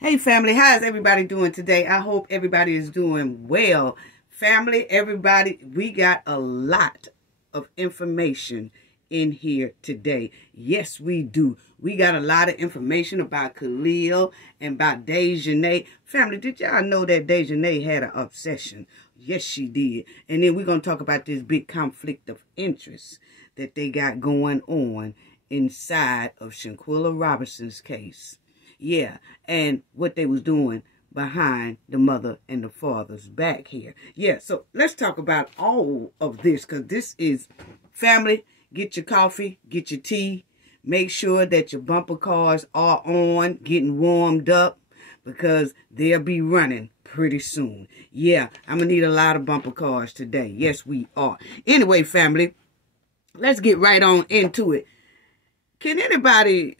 Hey family, how's everybody doing today? I hope everybody is doing well. Family, everybody, we got a lot of information in here today. Yes, we do. We got a lot of information about Khalil and about Daejhanae. Family, did y'all know that Daejhanae had an obsession? Yes, she did. And then we're going to talk about this big conflict of interest that they got going on inside of Shanquella Robinson's case. Yeah, and what they was doing behind the mother and the father's back here. Yeah, so let's talk about all of this, because this is family. Get your coffee, get your tea. Make sure that your bumper cars are on, getting warmed up, because they'll be running pretty soon. Yeah, I'm going to need a lot of bumper cars today. Yes, we are. Anyway, family, let's get right on into it. Can anybody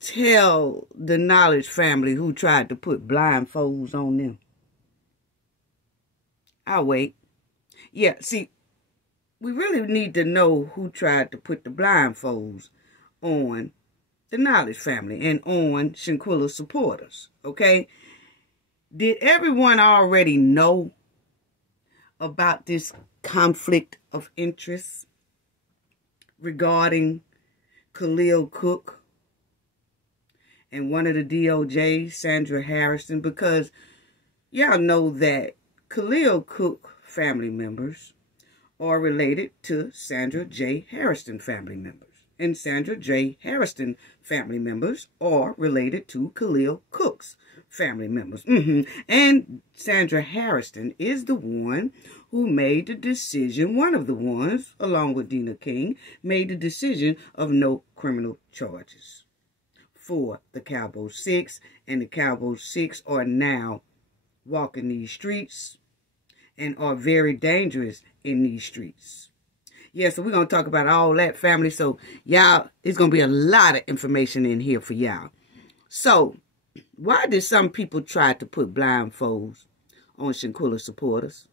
tell the Knowledge family who tried to put blindfolds on them? I'll wait. Yeah, see, we really need to know who tried to put the blindfolds on the Knowledge family and on Shanquella supporters, okay? Did everyone already know about this conflict of interest regarding Khalil Cooke and one of the DOJs, Sandra Harrison? Because y'all know that Khalil Cooke family members are related to Sandra J. Harrison family members. And Sandra J. Harrison family members are related to Khalil Cooke's family members. And Sandra Harrison is the one who made the decision, one of the ones, along with Dina King, made the decision of no criminal charges for the Cowboy Six. And the Cowboy Six are now walking these streets and are very dangerous in these streets. Yeah, so we're going to talk about all that, family. So, y'all, it's going to be a lot of information in here for y'all. So, why did some people try to put blindfolds on Shanquella supporters?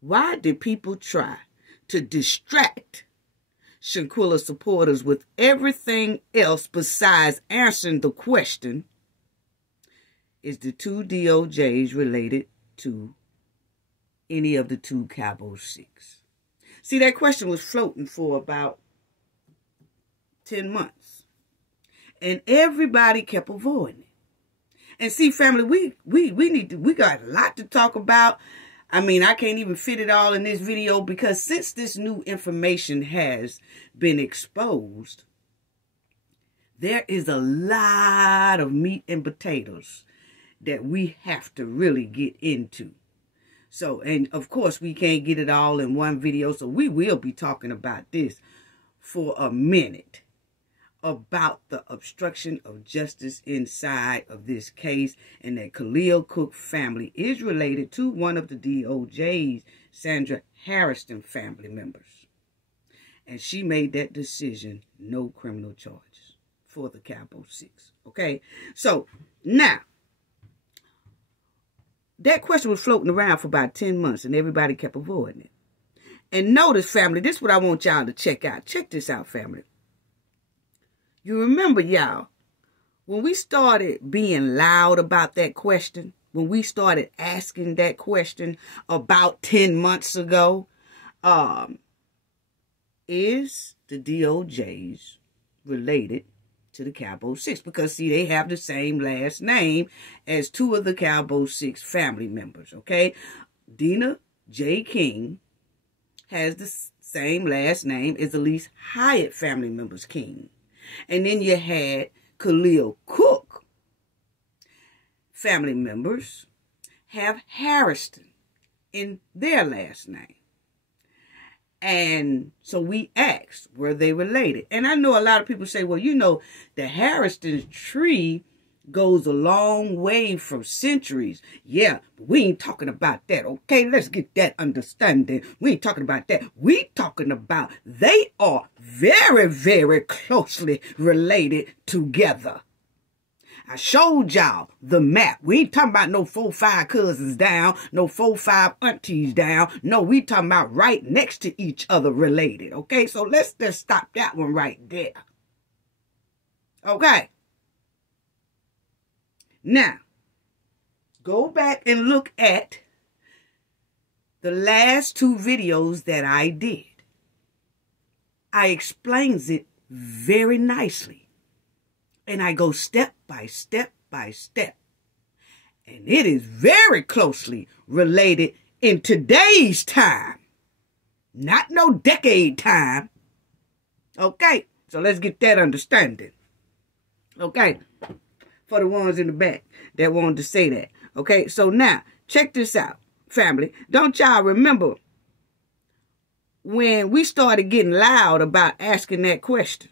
Why did people try to distract Shanquella supporters with everything else besides answering the question, is the two DOJs related to any of the two Cowboy Six? See, that question was floating for about 10 months. And everybody kept avoiding it. And see, family, we got a lot to talk about. I mean, I can't even fit it all in this video, because since this new information has been exposed, there is a lot of meat and potatoes that we have to really get into. So, and of course, we can't get it all in one video, so we will be talking about this for a minute, about the obstruction of justice inside of this case, and that Khalil Cooke family is related to one of the DOJ's, Sandra Harrison family members. And she made that decision, no criminal charges for the Cowboy Six. Okay? So, now, that question was floating around for about 10 months, and everybody kept avoiding it. And notice, family, this is what I want y'all to check out. Check this out, family. You remember, y'all, when we started being loud about that question, when we started asking that question about 10 months ago, is the DOJs related to the Cowboy Six? Because, see, they have the same last name as two of the Cowboy Six family members, okay? Dina J. King has the same last name as Elise Hyatt family members King. And then you had Khalil Cooke family members have Harrison in their last name. And so we asked, were they related? And I know a lot of people say, well, you know, the Harrison tree goes a long way from centuries. Yeah, but we ain't talking about that, okay? Let's get that understanding. We ain't talking about that. We talking about they are very, very closely related together. I showed y'all the map. We ain't talking about no 4, 5 cousins down, no 4, 5 aunties down. No, we talking about right next to each other related, okay? So let's just stop that one right there. Okay? Now, go back and look at the last 2 videos that I did. I explains it very nicely. And I go step by step by step. And it is very closely related in today's time. Not no decade time. Okay, so let's get that understanding. Okay, for the ones in the back that wanted to say that. Okay, so now, check this out, family. Don't y'all remember when we started getting loud about asking that question?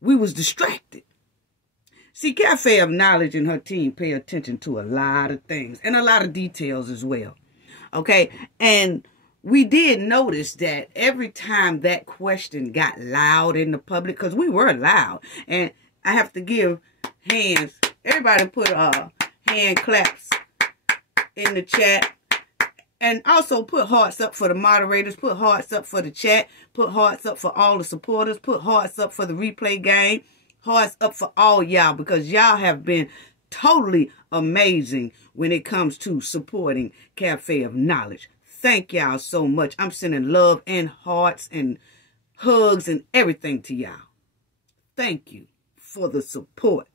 We was distracted. See, Cafe of Knowledge and her team pay attention to a lot of things and a lot of details as well. Okay, and we did notice that every time that question got loud in the public, because we were loud, and I have to give hands. Everybody put hand claps in the chat. And also put hearts up for the moderators. Put hearts up for the chat. Put hearts up for all the supporters. Put hearts up for the replay game. Hearts up for all y'all, because y'all have been totally amazing when it comes to supporting Cafe of Knowledge. Thank y'all so much. I'm sending love and hearts and hugs and everything to y'all. Thank you for the support.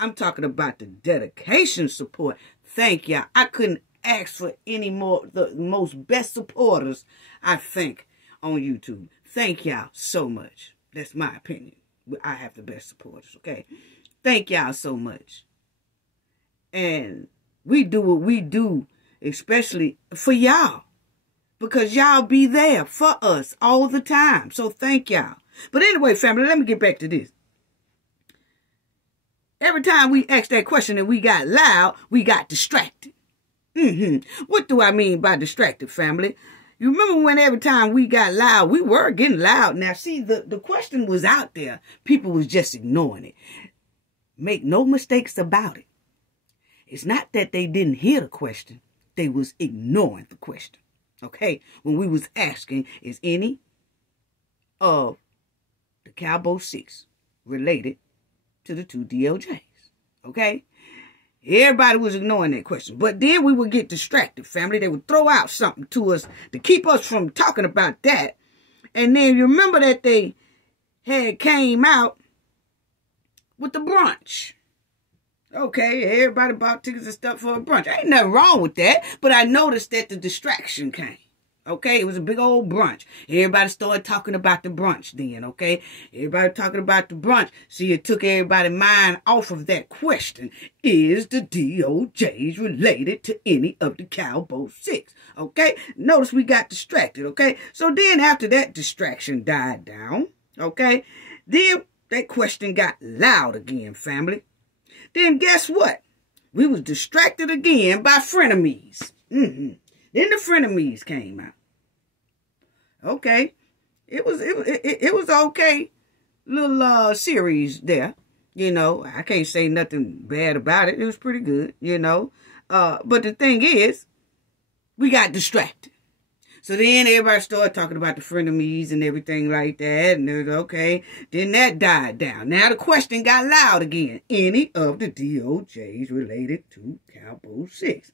I'm talking about the dedication support. Thank y'all. I couldn't ask for any more, the most best supporters, I think, on YouTube. Thank y'all so much. That's my opinion. I have the best supporters, okay? Thank y'all so much. And we do what we do, especially for y'all, because y'all be there for us all the time. So thank y'all. But anyway, family, let me get back to this. Every time we asked that question and we got loud, we got distracted. What do I mean by distracted, family? You remember when every time we got loud, we were getting loud. Now, see, the question was out there. People was just ignoring it. Make no mistakes about it. It's not that they didn't hear the question. They was ignoring the question. Okay? When we was asking, is any of the Cowboy 6 related to the 2 DOJs? Okay? Everybody was ignoring that question. But then we would get distracted, family. They would throw out something to us to keep us from talking about that. And then you remember that they had came out with the brunch. Okay, everybody bought tickets and stuff for a brunch. Ain't nothing wrong with that. But I noticed that the distraction came. Okay, it was a big old brunch. Everybody started talking about the brunch then, okay? Everybody talking about the brunch. See, it took everybody's mind off of that question. Is the DOJs related to any of the Cowboy 6? Okay? Notice we got distracted, okay? So then after that distraction died down, okay? Then that question got loud again, family. Then guess what? We was distracted again by frenemies. Then the frenemies came out. Okay, it was okay, little series there, you know. I can't say nothing bad about it. It was pretty good, you know. But the thing is, we got distracted. So then everybody started talking about the frenemies and everything like that, and it was okay. Then that died down. Now the question got loud again. Any of the DOJs related to Cowboy 6?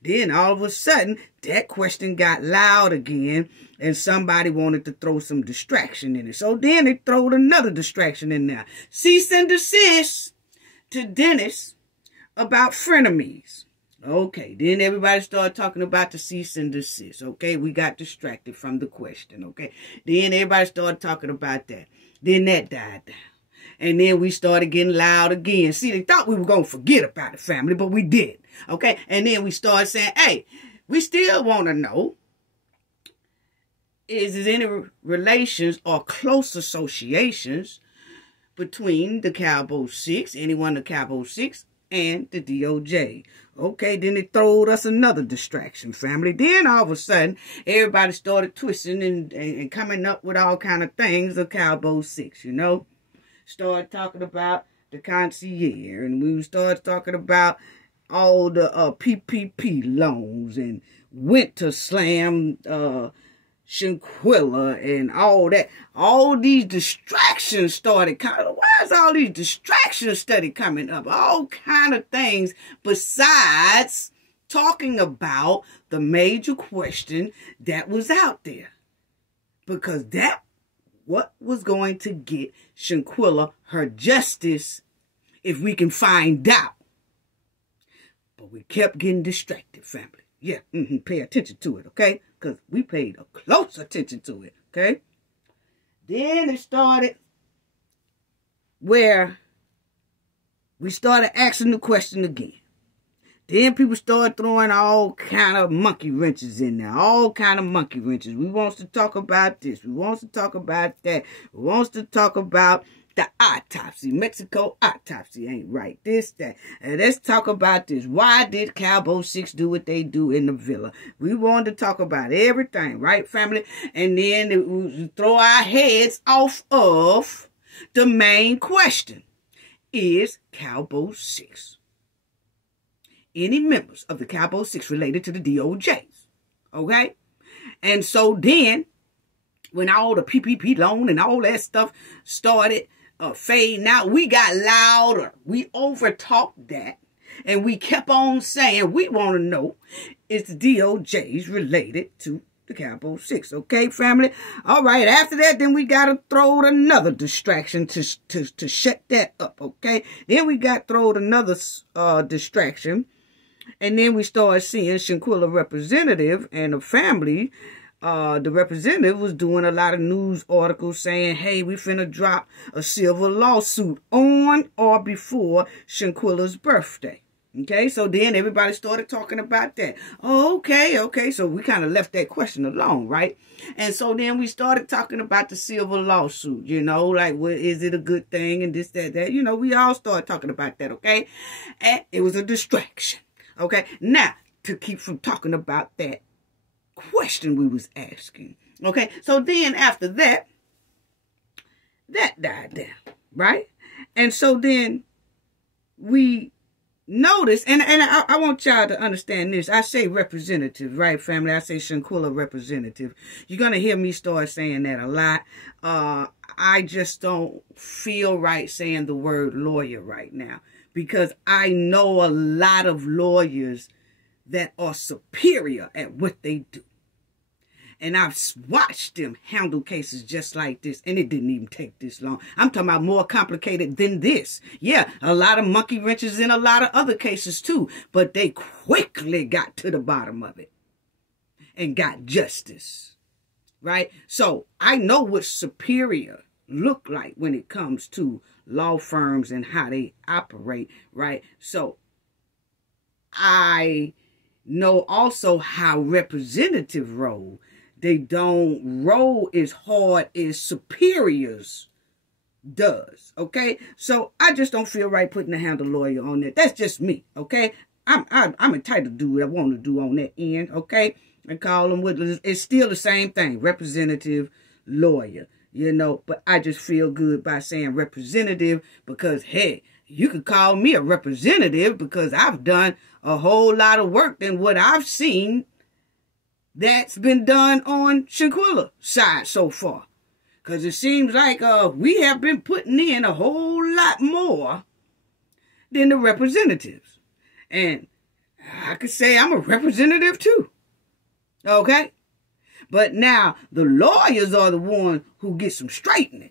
Then all of a sudden, that question got loud again, and somebody wanted to throw some distraction in it. So then they throwed another distraction in there. Cease and desist to Dennis about frenemies. Okay, then everybody started talking about the cease and desist. Okay, we got distracted from the question. Okay, then everybody started talking about that. Then that died down. And then we started getting loud again. See, they thought we were going to forget about the family, but we did. Okay, and then we started saying, hey, we still want to know, is there any relations or close associations between the Cowboy 6, anyone of the Cowboy 6, and the DOJ? Okay, then they throwed us another distraction, family. Then all of a sudden, everybody started twisting and coming up with all kind of things of Cowboy 6, you know. Started talking about the concierge, and we started talking about all the PPP loans and Winter Slam Shanquella and all that. All these distractions started coming. Why is all these distractions started coming up? All kind of things besides talking about the major question that was out there. Because that what was going to get Shanquella her justice if we can find out. But we kept getting distracted, family. Yeah, pay attention to it, okay? Because we paid a close attention to it, okay? Then it started where we started asking the question again. Then people started throwing all kind of monkey wrenches in there. All kind of monkey wrenches. We wants to talk about this. We wants to talk about that. We wants to talk about the autopsy. Mexico autopsy ain't right. This, that. And let's talk about this. Why did Cowboy 6 do what they do in the villa? We wanted to talk about everything, right, family? And then we throw our heads off of the main question. Is Cowboy 6 any members of the Cowboy 6 related to the DOJs? Okay? And so then, when all the PPP loan and all that stuff started fading out, we got louder. We overtalked that. And we kept on saying, we want to know, is the DOJs related to the Cowboy 6? Okay, family? All right, after that, then we got to throw another distraction to shut that up, okay? Then we got thrown another distraction. And then we started seeing Shanquella representative and the family. The representative was doing a lot of news articles saying, hey, we finna drop a civil lawsuit on or before Shanquella's birthday. Okay, so then everybody started talking about that. Oh, okay. So we kind of left that question alone, right? And so then we started talking about the civil lawsuit, you know, like, well, is it a good thing and this, that. You know, we all started talking about that, okay? And it was a distraction, okay? Now, to keep from talking about that question we was asking, okay? So then after that, that died down, right? And so then we notice, and I want y'all to understand this. I say representative, right, family? I say Shanquella representative. You're going to hear me start saying that a lot. I just don't feel right saying the word lawyer right now, because I know a lot of lawyers that are superior at what they do. And I've watched them handle cases just like this. And it didn't even take this long. I'm talking about more complicated than this. Yeah, a lot of monkey wrenches in a lot of other cases too. But they quickly got to the bottom of it. And got justice. Right? So I know what superior look like when it comes to law firms and how they operate. Right? So I know also how representative roll. They don't roll as hard as superiors does, okay? So I just don't feel right putting the handle lawyer on that. That's just me, okay? I'm entitled to do what I want to do on that end, okay? And call them what it's still the same thing, representative, lawyer, you know. But I just feel good by saying representative because, hey, you could call me a representative because I've done a whole lot of work than what I've seen that's been done on Shanquella's side so far. Because it seems like we have been putting in a whole lot more than the representatives. And I could say I'm a representative too. Okay? But now the lawyers are the ones who get some straightening.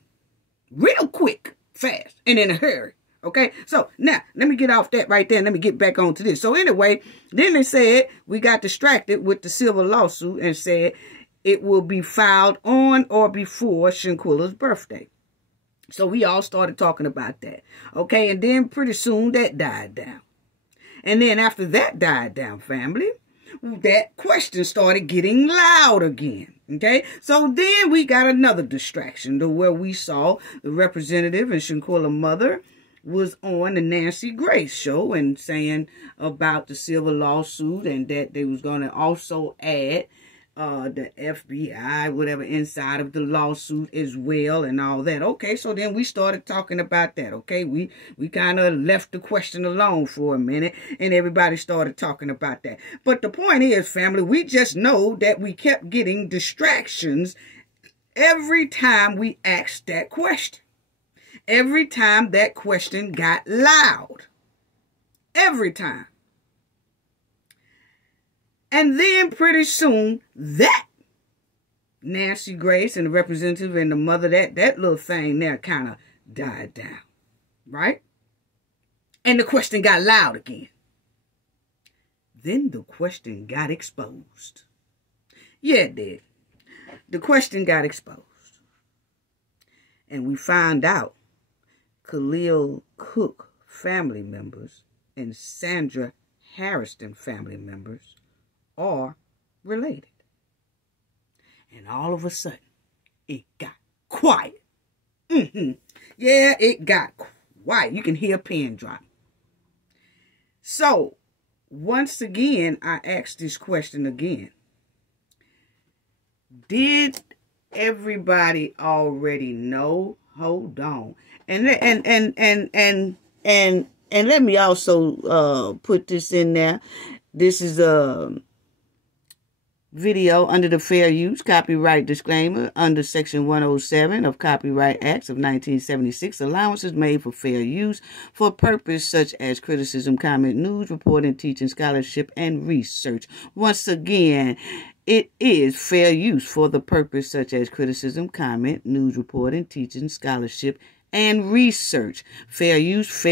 Real quick, fast, and in a hurry. Okay, so now let me get off that right there and let me get back onto this. So anyway, then they said we got distracted with the civil lawsuit and said it will be filed on or before Shanquella's birthday. So we all started talking about that. Okay, and then pretty soon that died down. And then after that died down, family, that question started getting loud again. Okay, so then we got another distraction to where we saw the representative and Shanquella's mother was on the Nancy Grace show and saying about the civil lawsuit and that they was going to also add the FBI, whatever, inside of the lawsuit as well and all that. Okay, so then we started talking about that, okay? We kind of left the question alone for a minute, and everybody started talking about that. But the point is, family, we just know that we kept getting distractions every time we asked that question. Every time that question got loud. Every time. And then pretty soon, that Nancy Grace and the representative and the mother, that little thing there kind of died down. Right? And the question got loud again. Then the question got exposed. Yeah, it did. The question got exposed. And we found out Khalil Cooke family members and Sandra Harrison family members are related. And all of a sudden, it got quiet. Yeah, it got quiet. You can hear a pin drop. So, once again, I asked this question again. Did everybody already know? Hold on. And let me also put this in there. This is a video under the fair use copyright disclaimer under Section 107 of Copyright Acts of 1976. Allowances made for fair use for purpose such as criticism, comment, news, reporting, teaching, scholarship, and research. Once again, it is fair use for the purpose such as criticism, comment, news, reporting, teaching, scholarship, and research. Fair use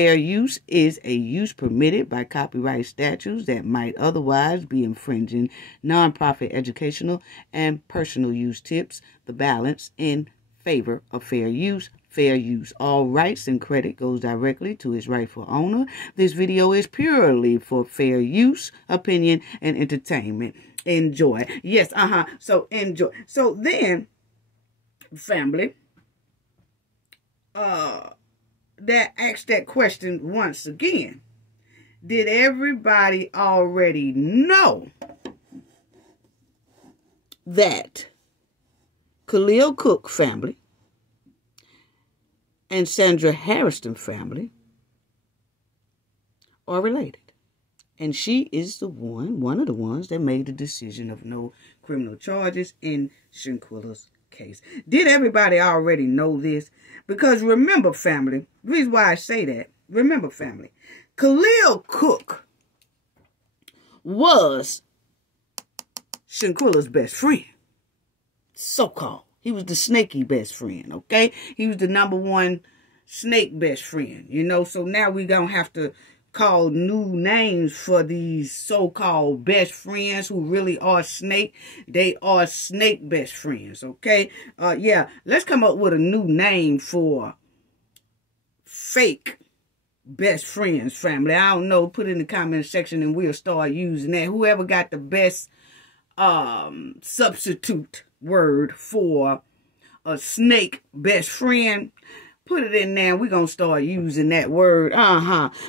is a use permitted by copyright statutes that might otherwise be infringing nonprofit educational and personal use tips the balance in favor of fair use. Fair use. All rights and credit goes directly to its rightful owner. This video is purely for fair use, opinion, and entertainment. Enjoy. Yes, So enjoy. So then, family, that asked that question once again. Did everybody already know that Khalil Cooke family and Sandra Harrison family are related? And she is one of the ones that made the decision of no criminal charges in Shanquella's case. Did everybody already know this? Because remember, family, the reason why I say that, remember, family, Khalil Cooke was Shanquella's best friend. So-called. He was the snaky best friend, okay? He was the #1 snake best friend, you know? So now we're going to have to call new names for these so-called best friends who really are snake. They are snake best friends, okay? Yeah, let's come up with a new name for fake best friends, family. I don't know. Put it in the comment section and we'll start using that. Whoever got the best substitute word for a snake best friend, put it in there. We're going to start using that word.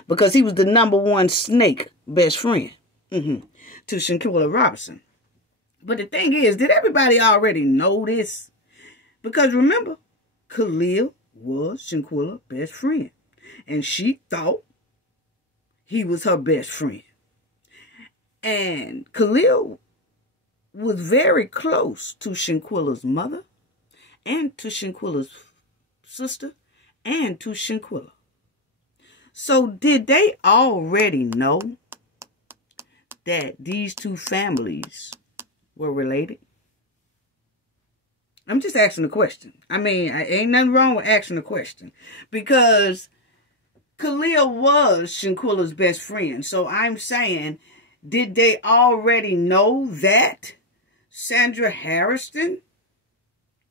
Because he was the #1 snake best friend to Shanquella Robinson. But the thing is, did everybody already know this? Because remember, Khalil was Shanquella's best friend. And she thought he was her best friend. And Khalil was very close to Shanquella's mother and to Shanquella's sister and to Shanquella. So did they already know that these two families were related? I'm just asking a question. I mean, ain't nothing wrong with asking a question. Because Khalil was Shanquella's best friend. So I'm saying, did they already know that Sandra Harrison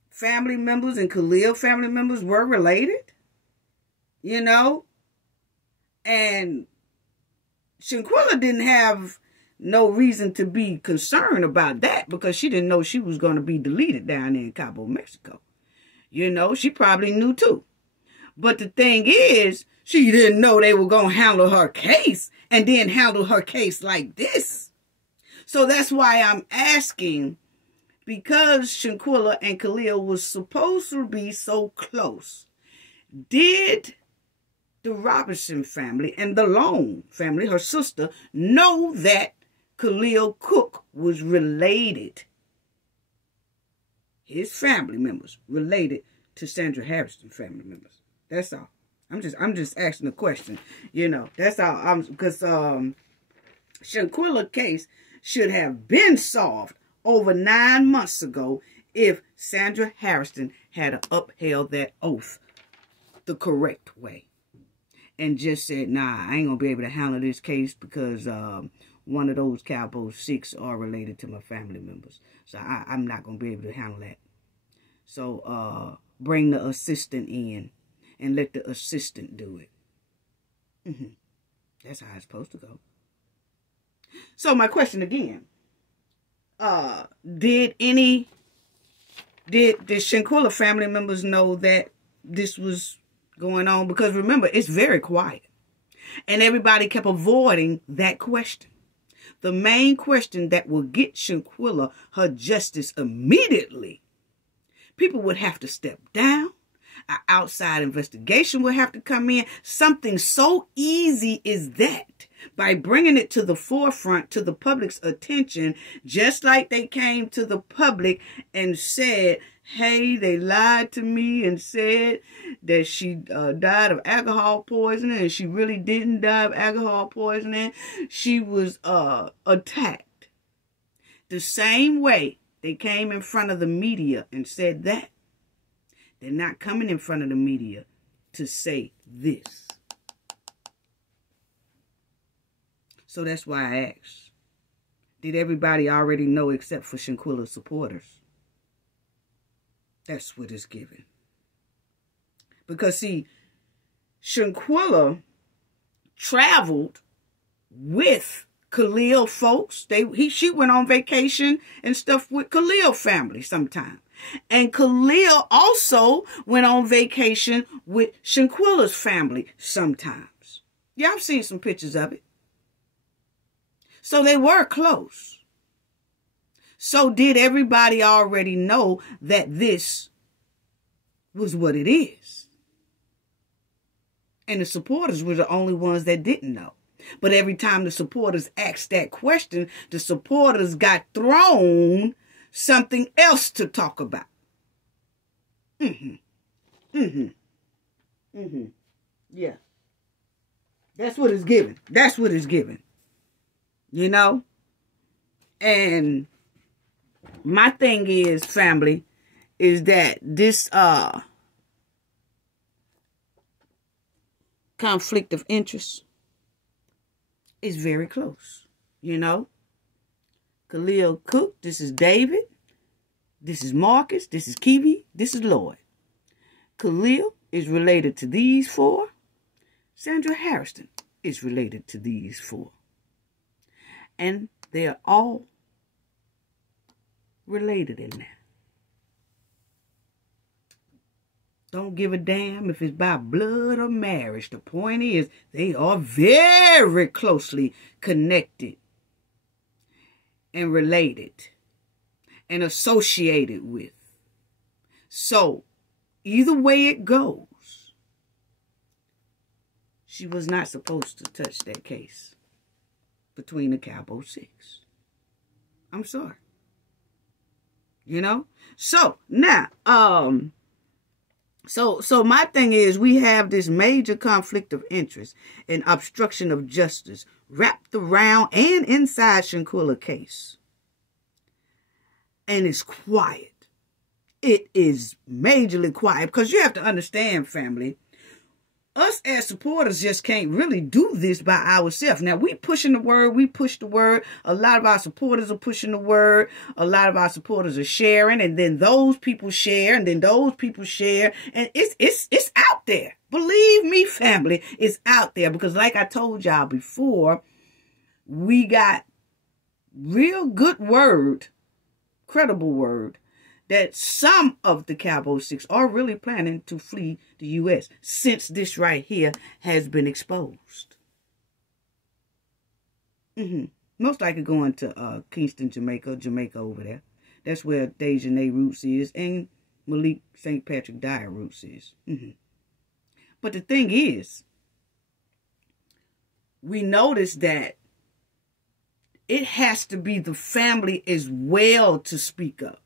family members and Khalil family members were related? You know? And Shanquella didn't have no reason to be concerned about that because she didn't know she was going to be deleted down there in Cabo, Mexico. You know, she probably knew too. But the thing is, she didn't know they were going to handle her case and then handle her case like this. So that's why I'm asking, because Shanquella and Khalil was supposed to be so close, did the Robinson family and the Long family, her sister, know that Khalil Cooke was related, his family members related to Sandra Harrison family members? That's all. I'm just asking a question. You know, that's all. Because Shanquella case should have been solved over 9 months ago if Sandra Harrison had upheld that oath the correct way and just said, nah, I ain't gonna be able to handle this case because one of those Cowboy 6 are related to my family members, so I'm not gonna be able to handle that. So bring the assistant in and let the assistant do it. That's how it's supposed to go. So my question again, did Shanquella family members know that this was going on? Because remember, it's very quiet. And everybody kept avoiding that question. The main question that will get Shanquella her justice immediately. People would have to step down. An outside investigation would have to come in. Something so easy as that. By bringing it to the forefront, to the public's attention, just like they came to the public and said, hey, they lied to me and said that she died of alcohol poisoning, and she really didn't die of alcohol poisoning. She was attacked. The same way they came in front of the media and said that. They're not coming in front of the media to say this. So that's why I asked, did everybody already know except for Shanquella's supporters? That's what it's given. Because, see, Shanquella traveled with Khalil folks. She went on vacation and stuff with Khalil family sometime. And Khalil also went on vacation with Shanquella's family sometimes. Yeah, I've seen some pictures of it. So they were close. So did everybody already know that this was what it is? And the supporters were the only ones that didn't know. But every time the supporters asked that question, the supporters got thrown something else to talk about. Yeah. That's what it's given. That's what it's given. You know? And my thing is, family, is that this conflict of interest is very close. You know? Khalil Cooke, this is David. This is Marcus. This is Kiwi. This is Lloyd. Khalil is related to these 4. Sandra Harrison is related to these 4. And they are all related in that. Don't give a damn if it's by blood or marriage. The point is, they are very closely connected and related and associated with. So, either way it goes, she was not supposed to touch that case between the Cowboy 6. I'm sorry. You know? So, now, So my thing is, we have this major conflict of interest and obstruction of justice wrapped around and inside Shanquella case. And it's quiet. It is majorly quiet because you have to understand, family, us as supporters just can't really do this by ourselves. Now, we pushing the word. We push the word. A lot of our supporters are pushing the word. A lot of our supporters are sharing. And then those people share. And then those people share. And it's out there. Believe me, family, it's out there. Because like I told y'all before, we got real good word, credible word, that some of the Cowboy 6 are really planning to flee the U.S. since this right here has been exposed. Most likely going to Kingston, Jamaica over there. That's where Daejhanae roots is, and Malik St. Patrick Dyer roots is. But the thing is, we notice that it has to be the family as well to speak up.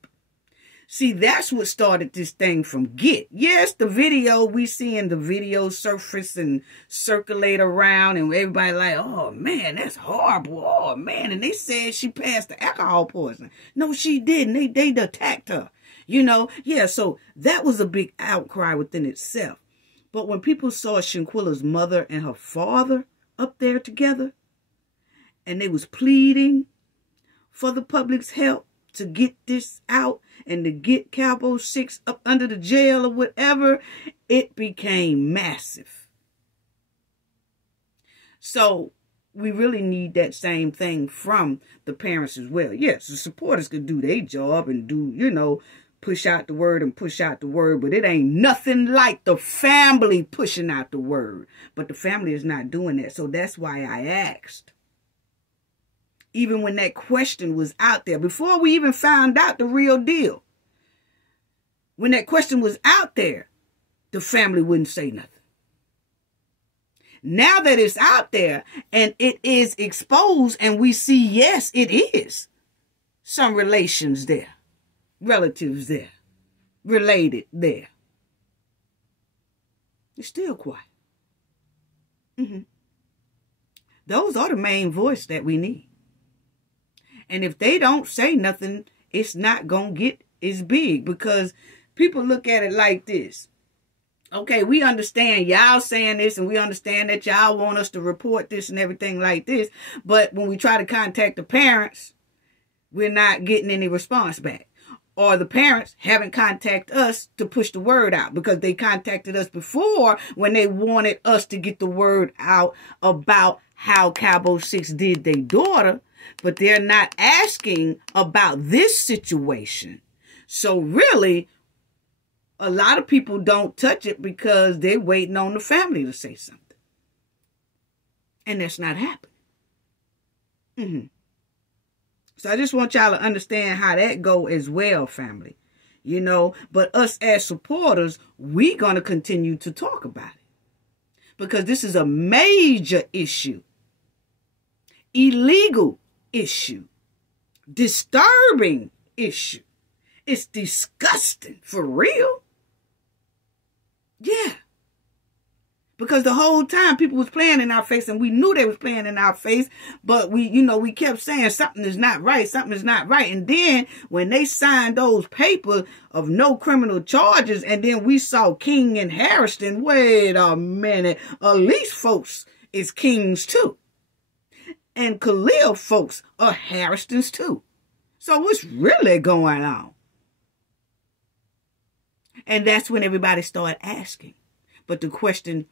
See, that's what started this thing from Get. Yes, the video, we seeing the video surface and circulate around, and everybody like, oh man, that's horrible. Oh man, and they said she passed the alcohol poisoning. No, she didn't. They attacked her. You know, yeah, so that was a big outcry within itself. But when people saw Shanquella's mother and her father up there together, and they was pleading for the public's help to get this out and to get Cabo 6 up under the jail or whatever, it became massive. So we really need that same thing from the parents as well. Yes, the supporters could do their job and do, you know, push out the word and push out the word, but it ain't nothing like the family pushing out the word. But the family is not doing that. So that's why I asked. Even when that question was out there, before we even found out the real deal, when that question was out there, the family wouldn't say nothing. Now that it's out there and it is exposed and we see, yes, it is some relations there, relatives there, related there, it's still quiet. Those are the main voice that we need. And if they don't say nothing, it's not going to get as big, because people look at it like this. Okay, we understand y'all saying this, and we understand that y'all want us to report this and everything like this. But when we try to contact the parents, we're not getting any response back. Or the parents haven't contacted us to push the word out, because they contacted us before when they wanted us to get the word out about how Cabo 6 did their daughter. But they're not asking about this situation. So really, a lot of people don't touch it because they're waiting on the family to say something. And that's not happening. So I just want y'all to understand how that go as well, family. You know, but us as supporters, we're going to continue to talk about it. Because this is a major issue. Illegal issue. Disturbing issue. It's disgusting. For real. Yeah. Because the whole time people was playing in our face, and we knew they was playing in our face, but we kept saying something is not right, something is not right. And then when they signed those papers of no criminal charges, and then we saw King and Harrison, wait a minute, at least folks is Kings too. And Khalil folks are Harrisons too. So what's really going on? And that's when everybody started asking. But the question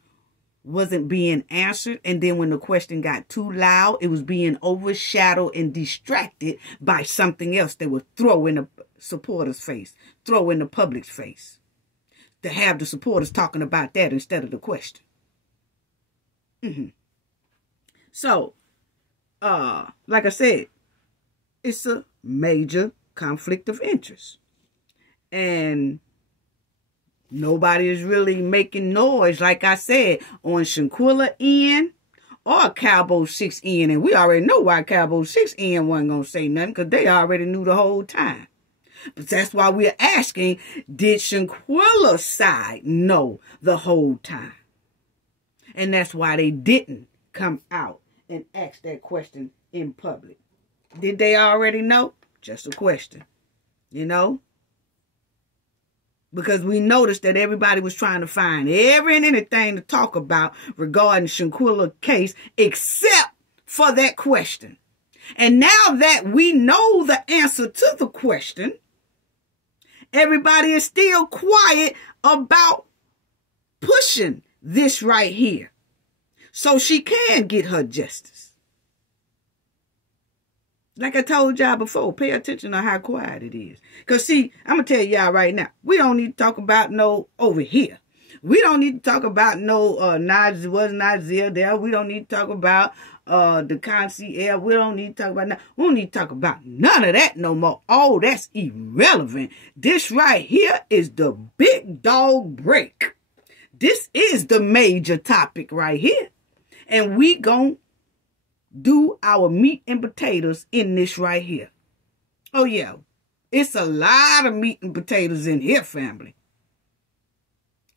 wasn't being answered. And then when the question got too loud, it was being overshadowed and distracted by something else they would throw in the supporters' face, throw in the public's face, to have the supporters talking about that instead of the question. So, like I said, it's a major conflict of interest. And nobody is really making noise, like I said, on Shanquella end or Cabo 6 end. And we already know why Cabo 6 end wasn't going to say nothing, because they already knew the whole time. But that's why we're asking, did Shanquella's side know the whole time? And that's why they didn't come out and ask that question in public. Did they already know? Just a question, you know? Because we noticed that everybody was trying to find every and anything to talk about regarding Shanquella's case, except for that question. And now that we know the answer to the question, everybody is still quiet about pushing this right here, so she can get her justice. Like I told y'all before, pay attention to how quiet it is. Because see, I'm going to tell y'all right now, we don't need to talk about no over here. We don't need to talk about no Nazi was Nazir there. We don't need to talk about the concierge. We don't need to talk about we don't need to talk about none of that no more. Oh, that's irrelevant. This right here is the big dog break. This is the major topic right here. And we gon' do our meat and potatoes in this right here. Oh yeah, it's a lot of meat and potatoes in here, family.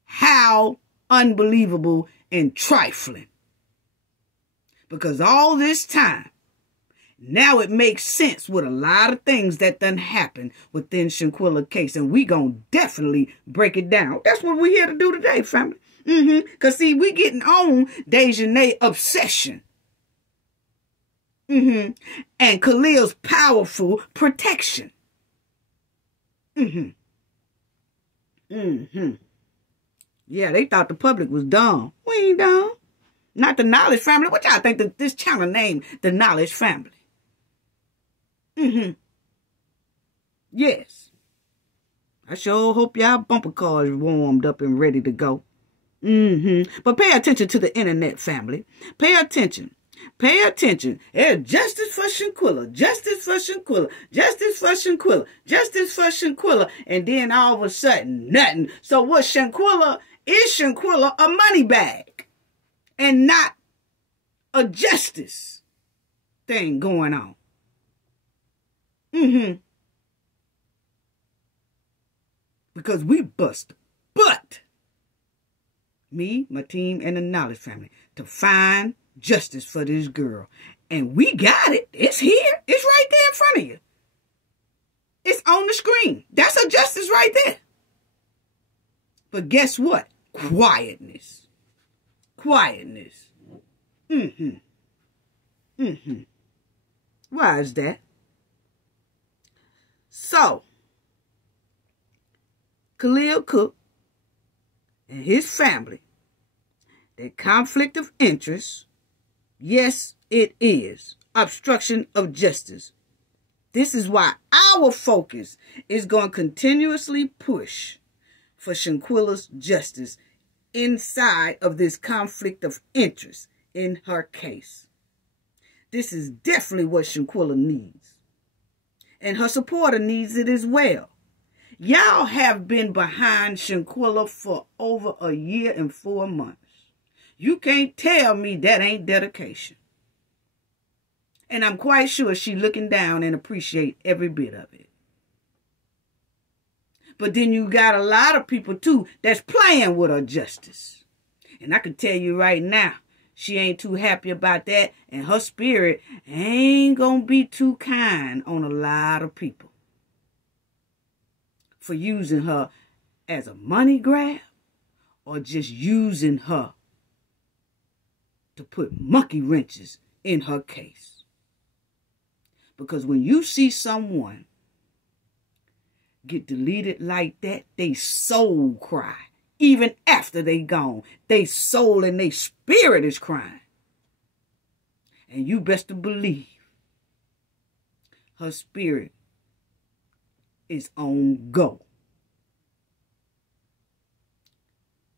How unbelievable and trifling. Because all this time, now it makes sense with a lot of things that done happened within Shanquella case. And we gonna definitely break it down. That's what we're here to do today, family. Because see, we getting on Daejhanae obsession. And Khalil's powerful protection. Yeah, they thought the public was dumb. We ain't dumb. Not the Knowledge Family. What y'all think that this channel named the Knowledge Family? Yes. I sure hope y'all bumper cars warmed up and ready to go. But pay attention to the internet, family. Pay attention. Pay attention. There's justice for Shanquella. Justice for Shanquella. Justice for Shanquella. Justice for Shanquella. And then all of a sudden, nothing. So what Shanquella is Shanquella a money bag and not a justice thing going on. Because we bust butt. Me, my team, and the Knowledge Family to find justice for this girl. And we got it. It's here. It's right there in front of you. It's on the screen. That's a justice right there. But guess what? Quietness. Quietness. Why is that? So, Khalil Cooke and his family, their conflict of interest, yes, it is obstruction of justice. This is why our focus is going to continuously push for Shanquella's justice inside of this conflict of interest in her case. This is definitely what Shanquella needs. And her supporter needs it as well. Y'all have been behind Shanquella for over a year and 4 months. You can't tell me that ain't dedication. And I'm quite sure she's looking down and appreciate every bit of it. But then you got a lot of people, too, that's playing with her justice. And I can tell you right now, she ain't too happy about that. And her spirit ain't gonna be too kind on a lot of people for using her as a money grab or just using her to put monkey wrenches in her case. Because when you see someone get deleted like that, they soul cry. Even after they gone, they soul and they spirit is crying. And you best to believe her spirit is on go.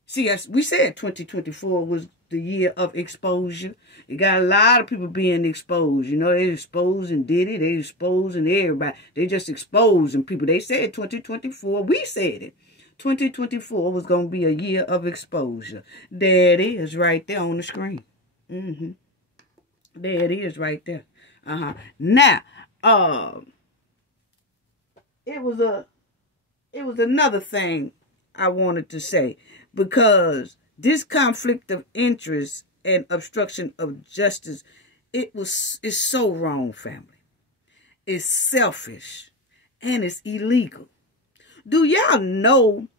See, as we said 2024 was the year of exposure. You got a lot of people being exposed. You know, they exposing Diddy, they exposing everybody. They just exposing people. They said 2024, we said it. 2024 was going to be a year of exposure. There it is right there on the screen. There it is right there. Now, it was another thing I wanted to say, because this conflict of interest and obstruction of justice, it's so wrong, family. It's selfish and it's illegal. Do y'all know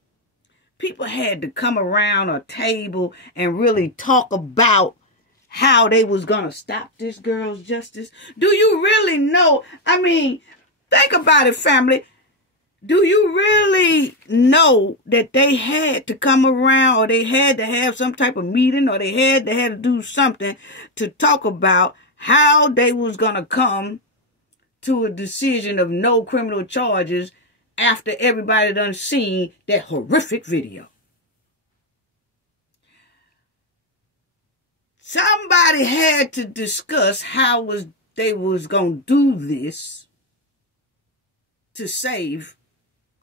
people had to come around a table and really talk about how they was going to stop this girl's justice? Do you really know? I mean, think about it, family. Do you really know that they had to come around, or they had to have some type of meeting, or they had to do something to talk about how they was going to come to a decision of no criminal charges after everybody done seen that horrific video? Somebody had to discuss how they was going to do this to save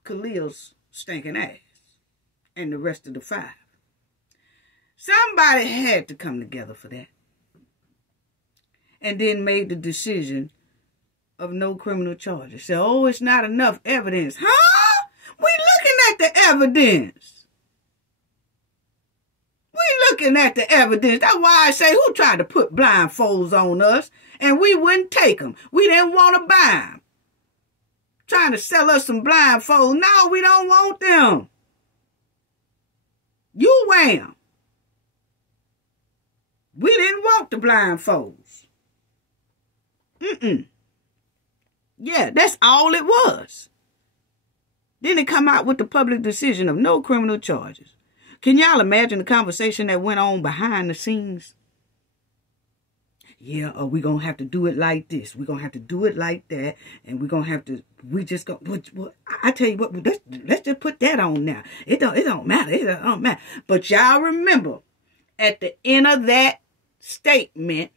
Khalil's stinking ass and the rest of the 5. Somebody had to come together for that. And then made the decision of no criminal charges. So, oh, it's not enough evidence. Huh? We looking at the evidence. We looking at the evidence. That's why I say, who tried to put blindfolds on us and we wouldn't take them? We didn't want to buy them. Trying to sell us some blindfolds. No, we don't want them. You wear them. We didn't want the blindfolds. Yeah, that's all it was. Then they come out with the public decision of no criminal charges. Can y'all imagine the conversation that went on behind the scenes? Yeah, we're going to have to do it like this. We're going to have to do it like that. And we're going to have to, I tell you what, let's just put that on now. It don't matter. It don't matter. But y'all remember, at the end of that statement,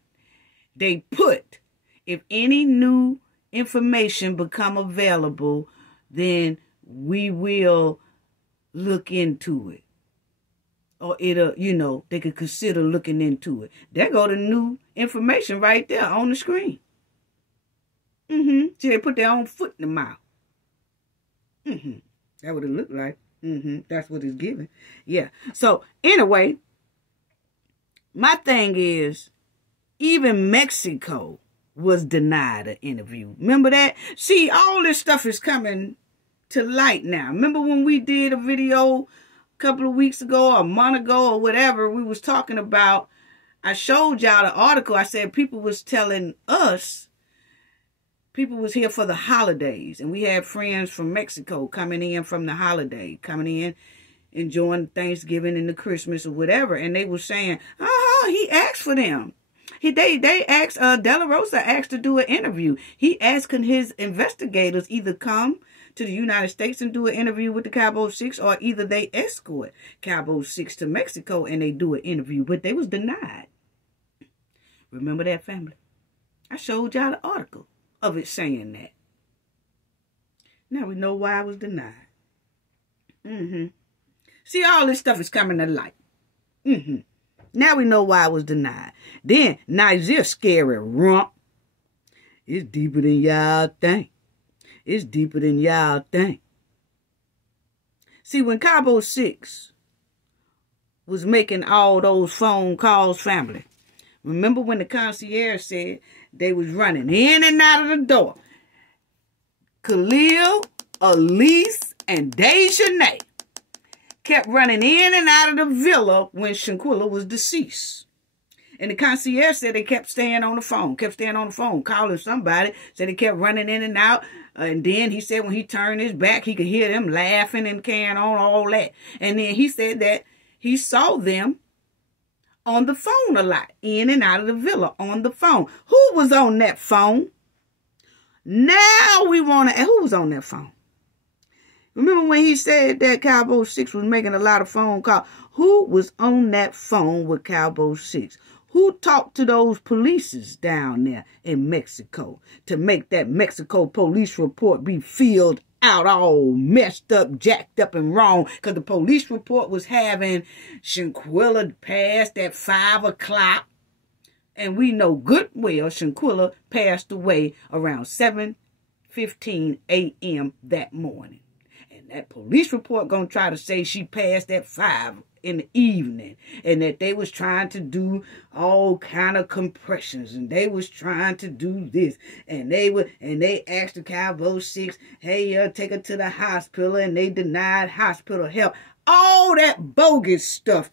they put, if any new information become available, then we will look into it. Or it'll, they could consider looking into it. There go the new information right there on the screen. See, they put their own foot in the mouth. That what it looked like. That's what it's giving. Yeah. So, anyway, my thing is, even Mexico was denied an interview. Remember that? See, all this stuff is coming to light now. Remember when we did a video a couple of weeks ago or a month ago or whatever, we was talking about, I showed y'all the article. I said people was telling us, people was here for the holidays. And we had friends from Mexico coming in from the holiday, coming in, enjoying Thanksgiving and the Christmas or whatever. And they were saying, he asked for them. They asked, De La Rosa asked to do an interview. He asking his investigators either come to the United States and do an interview with the Cabo 6, or either they escort Cabo 6 to Mexico and they do an interview. But they was denied. Remember that, family? I showed y'all the article of it saying that. Now we know why I was denied. See, all this stuff is coming to light. Now we know why I was denied. Then, Niger scary rump. It's deeper than y'all think. It's deeper than y'all think. See, when Cabo 6 was making all those phone calls, family, remember when the concierge said they was running in and out of the door? Khalil, Elise, and Daejhanae kept running in and out of the villa when Shanquella was deceased. And the concierge said they kept staying on the phone, calling somebody. Said they kept running in and out. And then he said when he turned his back, he could hear them laughing and carrying on, all that. And then he said that he saw them on the phone a lot, in and out of the villa, on the phone. Who was on that phone? Now we want to, who was on that phone? Remember when he said that Cabo 6 was making a lot of phone calls? Who was on that phone with Cabo 6? Who talked to those polices down there in Mexico to make that Mexico police report be filled out all messed up, jacked up, and wrong? Because the police report was having Shanquella passed at 5 o'clock. And we know good well Shanquella passed away around 7:15 a.m. that morning. And that police report gonna try to say she passed at 5 in the evening, and that they was trying to do all kind of compressions, and they was trying to do this, and they asked the Cabo 6, hey, take her to the hospital, and they denied hospital help. All that bogus stuff.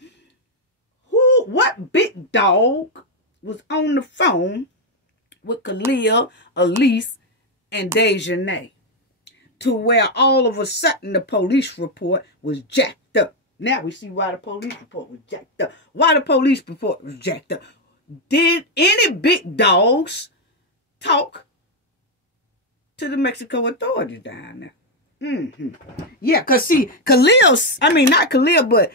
What big dog was on the phone with Khalil, Elise, and Daejhanae, to where all of a sudden the police report was jacked up? Now we see why the police report was jacked up. Why the police report was jacked up. Did any big dogs talk to the Mexico authorities down there? Yeah, because see, not Khalil, but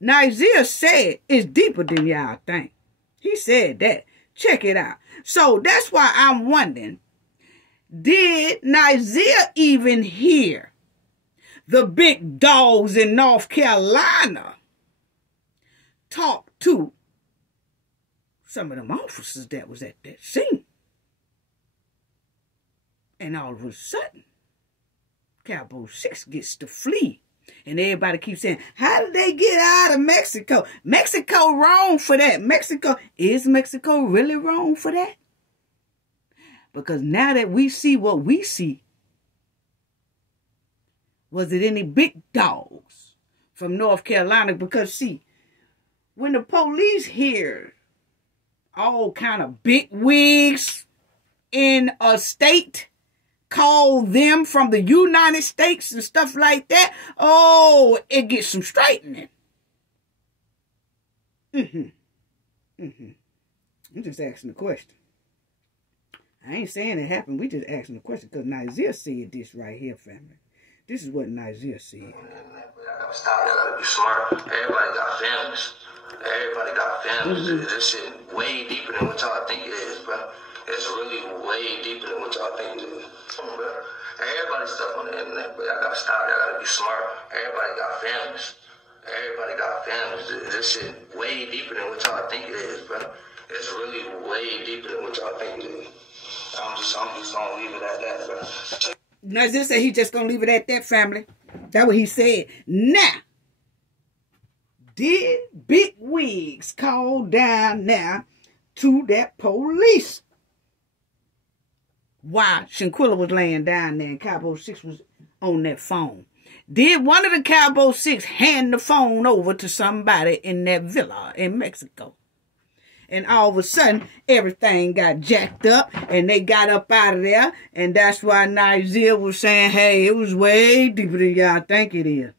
Niger said it's deeper than y'all think. He said that. Check it out. So that's why I'm wondering, did Nigeria even hear the big dogs in North Carolina talk to some of them officers that was at that scene? And all of a sudden, Cowboy 6 gets to flee. And everybody keeps saying, how did they get out of Mexico? Mexico wrong for that. Is Mexico really wrong for that? Because now that we see what we see, was it any big dogs from North Carolina? Because see, when the police hear all kind of big wigs in a state call them from the United States and stuff like that, oh, it gets some straightening. I'm just asking the question. I ain't saying it happened. We just asking the question because Nigeria said this right here, family. This is what Nigeria said. Y'all gotta stop. Y'all gotta be smart. Everybody got families. Everybody got families. This shit way deeper than what y'all think it is, bro. It's really way deeper than what y'all think it is. Bro. Everybody's stuff on the internet, but y'all gotta stop. Y'all gotta be smart. Everybody got families. Everybody got families. This shit way deeper than what y'all think it is, bro. It's really way deeper than what y'all think it is. I'm just gonna leave it at that, bro. Nazir said he just gonna leave it at that, family. That's what he said. Now, did big wigs call down now to that police while Shanquella was laying down there and Cowboy 6 was on that phone? Did one of the Cowboy 6 hand the phone over to somebody in that villa in Mexico? And all of a sudden, everything got jacked up and they got up out of there. And that's why Nigeria was saying, hey, it was way deeper than y'all think it is.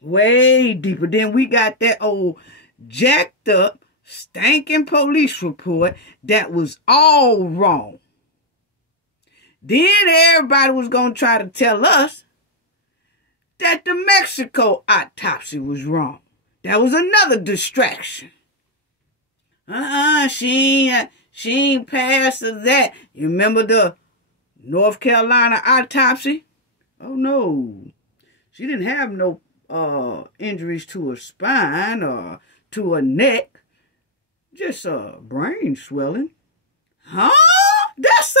Way deeper. Then we got that old jacked up, stinking police report that was all wrong. Then everybody was going to try to tell us that the Mexico autopsy was wrong. That was another distraction. She ain't passed to that. You remember the North Carolina autopsy? Oh, no. She didn't have no injuries to her spine or to her neck. Just brain swelling. Huh? That's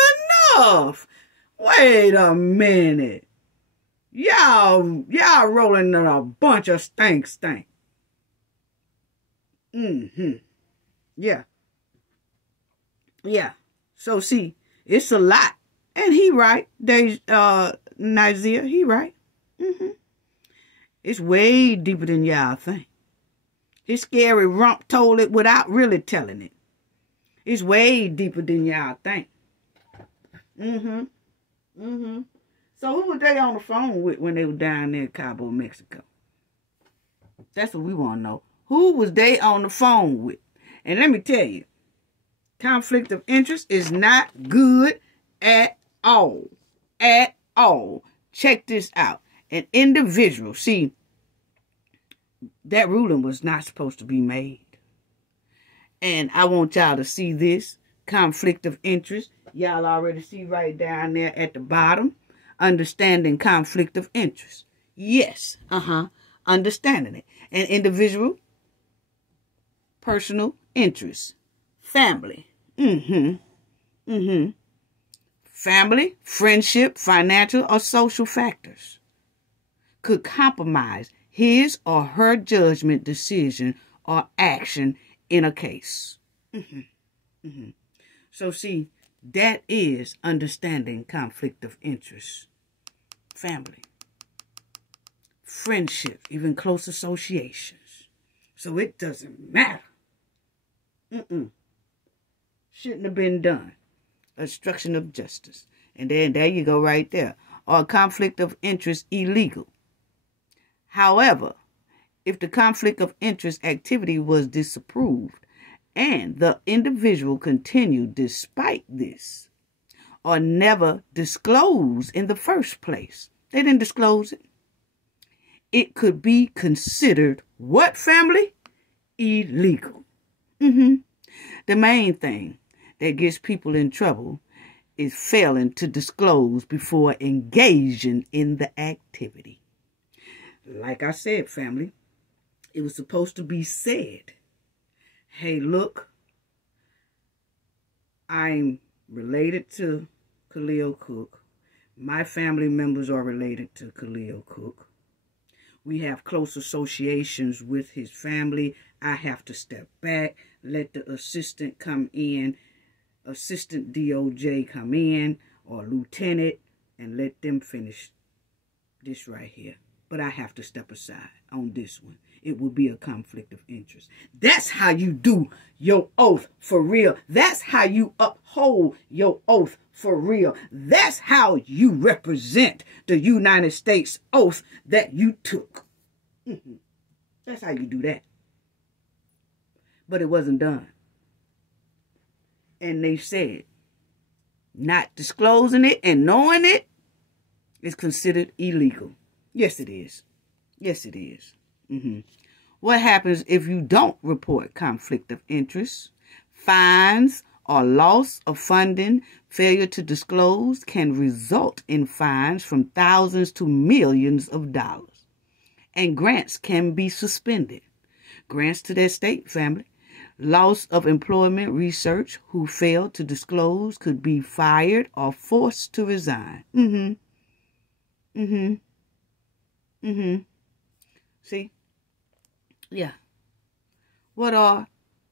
enough. Wait a minute. Y'all rolling in a bunch of stink. Yeah. So see, it's a lot. And he right. Nigeria, he right. It's way deeper than y'all think. His scary rump told it without really telling it. It's way deeper than y'all think. So who was they on the phone with when they were down there in Cabo, Mexico? That's what we want to know. Who was they on the phone with? And let me tell you, conflict of interest is not good at all. At all. Check this out. An individual, see, that ruling was not supposed to be made. And I want y'all to see this conflict of interest. Y'all already see right down there at the bottom. Understanding conflict of interest. Yes, understanding it. An individual, personal interest, family, family, friendship, financial or social factors could compromise his or her judgment, decision, or action in a case. So see, that is understanding conflict of interest. Family, friendship, even close associations. So it doesn't matter. Shouldn't have been done. Obstruction of justice. And then there you go right there. Or conflict of interest illegal. However, if the conflict of interest activity was disapproved and the individual continued despite this or never disclosed in the first place, they didn't disclose it, it could be considered what, family? Illegal. The main thing that gets people in trouble is failing to disclose before engaging in the activity. Like I said, family, it was supposed to be said, hey, look, I'm related to Khalil Cooke. My family members are related to Khalil Cooke. We have close associations with his family. I have to step back, let the assistant come in, assistant DOJ come in, or lieutenant, and let them finish this right here. But I have to step aside on this one. It will be a conflict of interest. That's how you do your oath for real. That's how you uphold your oath for real. That's how you represent the United States oath that you took. That's how you do that. But it wasn't done. And they said, not disclosing it and knowing it is considered illegal. Yes, it is. Yes, it is. What happens if you don't report conflict of interest? Fines or loss of funding, failure to disclose can result in fines from thousands to millions of dollars. And grants can be suspended. Grants to their state family. Loss of employment, research who failed to disclose could be fired or forced to resign. See? Yeah. What are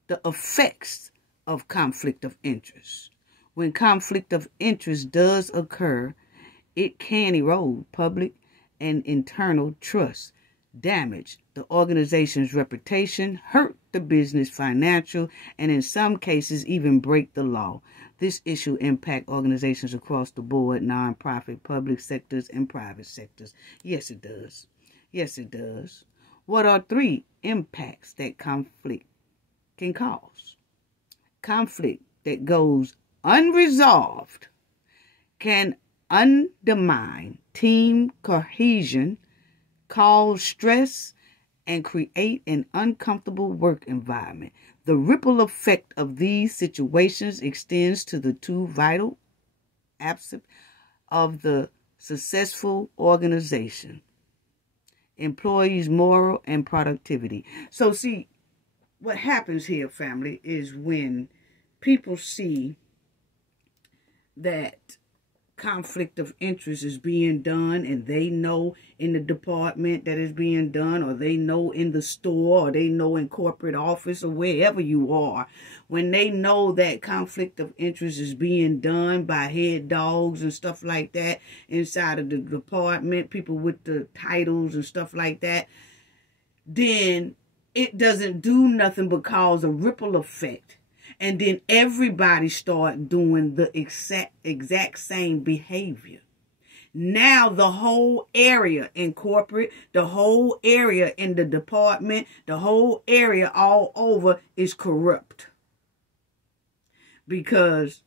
the effects of conflict of interest? When conflict of interest does occur, it can erode public and internal trust, damage the organization's reputation, hurt the business financial, and in some cases even break the law. This issue impacts organizations across the board, nonprofit, public sectors, and private sectors. Yes, it does. Yes, it does. What are 3 impacts that conflict can cause? Conflict that goes unresolved can undermine team cohesion, cause stress, and create an uncomfortable work environment. The ripple effect of these situations extends to the 2 vital aspects of the successful organization: employees' morale and productivity. So see, what happens here, family, is when people see that conflict of interest is being done, and they know in the department that is being done, or they know in the store, or they know in corporate office, or wherever you are, when they know that conflict of interest is being done by head dogs and stuff like that inside of the department, people with the titles and stuff like that, then it doesn't do nothing but cause a ripple effect. And then everybody start doing the exact same behavior. Now the whole area in corporate, the whole area in the department, the whole area all over is corrupt. Because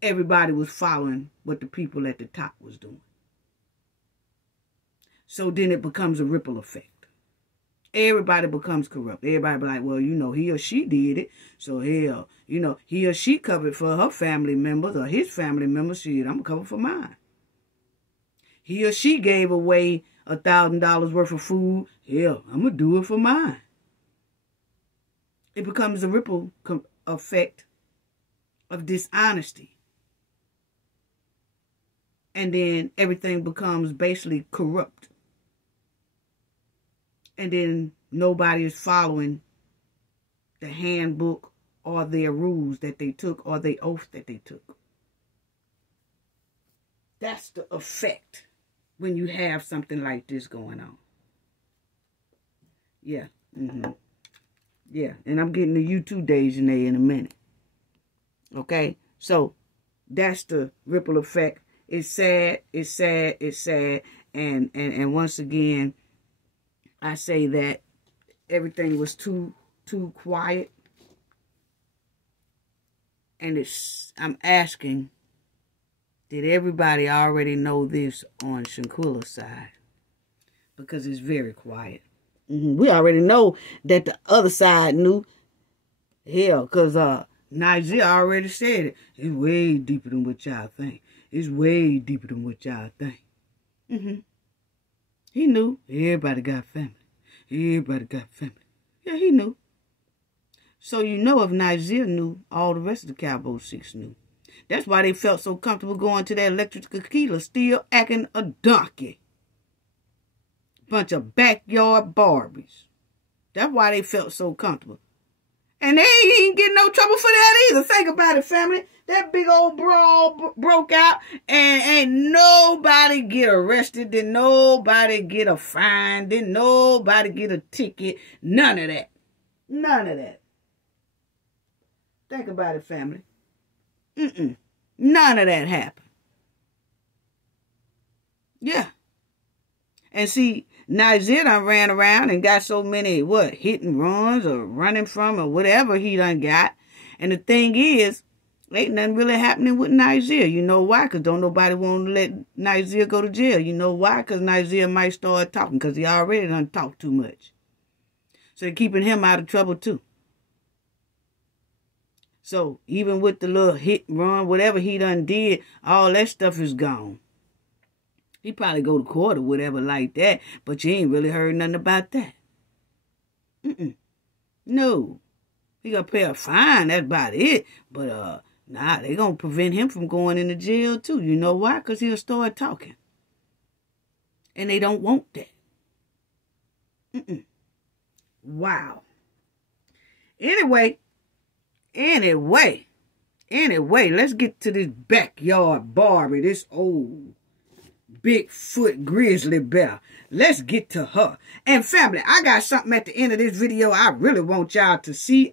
everybody was following what the people at the top was doing. So then it becomes a ripple effect. Everybody becomes corrupt. Everybody be like, well, you know, he or she did it. So hell, you know, he or she covered for her family members or his family members. Shit, I'm going to cover for mine. He or she gave away $1,000 worth of food. Hell, I'm going to do it for mine. It becomes a ripple effect of dishonesty. And then everything becomes basically corrupt. And then nobody is following the handbook or their rules that they took or the oath that they took. That's the effect when you have something like this going on. Yeah. Yeah. And I'm getting to you too, Daejhanae, in a minute. Okay? So that's the ripple effect. It's sad. It's sad. It's sad. And once again, I say that everything was too quiet. And I'm asking, did everybody already know this on Shanquella's side? Because it's very quiet. We already know that the other side knew. Hell, because Nigeria already said it. It's way deeper than what y'all think. It's way deeper than what y'all think. He knew. Everybody got family. Everybody got family. Yeah, he knew. So you know if Nigeria knew, all the rest of the Cowboy Six knew. That's why they felt so comfortable going to that electric tequila, still acting a donkey. Bunch of backyard Barbies. That's why they felt so comfortable. And they ain't getting no trouble for that either. Think about it, family. That big old brawl broke out and ain't nobody get arrested. Didn't nobody get a fine. Didn't nobody get a ticket. None of that. None of that. Think about it, family. None of that happened. Yeah. And see, Nigeria done ran around and got so many, hit and runs or running from or whatever he done got. And the thing is, ain't nothing really happening with Nigeria. You know why? Because don't nobody want to let Nigeria go to jail. You know why? Because Nigeria might start talking because he already done talked too much. So they're keeping him out of trouble too. So even with the little hit and run, whatever he done did, all that stuff is gone. He probably go to court or whatever like that, but you ain't really heard nothing about that. No. He gonna pay a fine, that's about it. But nah, they gonna prevent him from going into jail too. You know why? Because he'll start talking. And they don't want that. Wow. Anyway, let's get to this backyard Barbie, this old Bigfoot grizzly bear. Let's get to her. And family, I got something at the end of this video I really want y'all to see.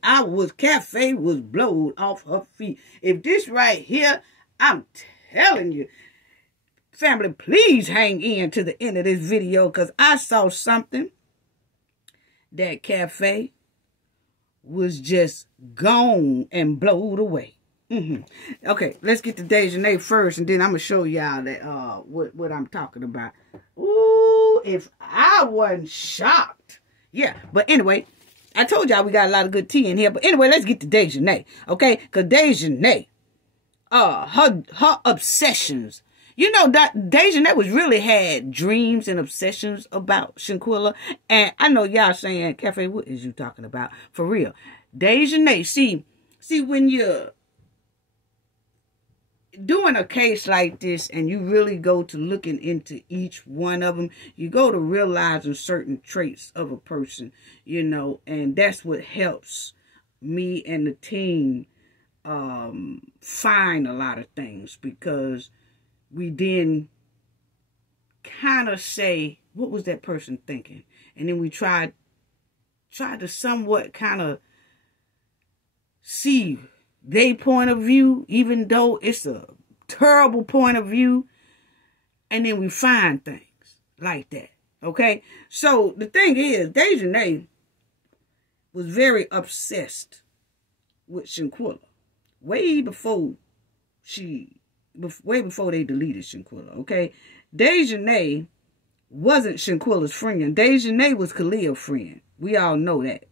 Cafe was blowed off her feet. If this right here, I'm telling you, family, please hang in to the end of this video because I saw something that Cafe was just gone and blowed away. Okay, let's get to Daejhanae first, and then I'm gonna show y'all that what I'm talking about. Ooh, if I wasn't shocked. Yeah, but anyway, I told y'all we got a lot of good tea in here. But anyway, let's get to Daejhanae, okay? Because Daejhanae, her obsessions. You know, Daejhanae was really had dreams and obsessions about Shanquella. And I know y'all saying, Cafe, what is you talking about? For real. Daejhanae, see when you're doing a case like this and you really go to looking into each one of them, you go to realizing certain traits of a person, you know, and that's what helps me and the team find a lot of things, because we then kind of say, what was that person thinking? And then we try to somewhat kind of see their point of view, even though it's a terrible point of view. And then we find things like that. Okay? So the thing is, Daejhanae was very obsessed with Shanquella way before they deleted Shanquella. Okay? Daejhanae wasn't Shanquella's friend. Daejhanae was Khalil's friend. We all know that.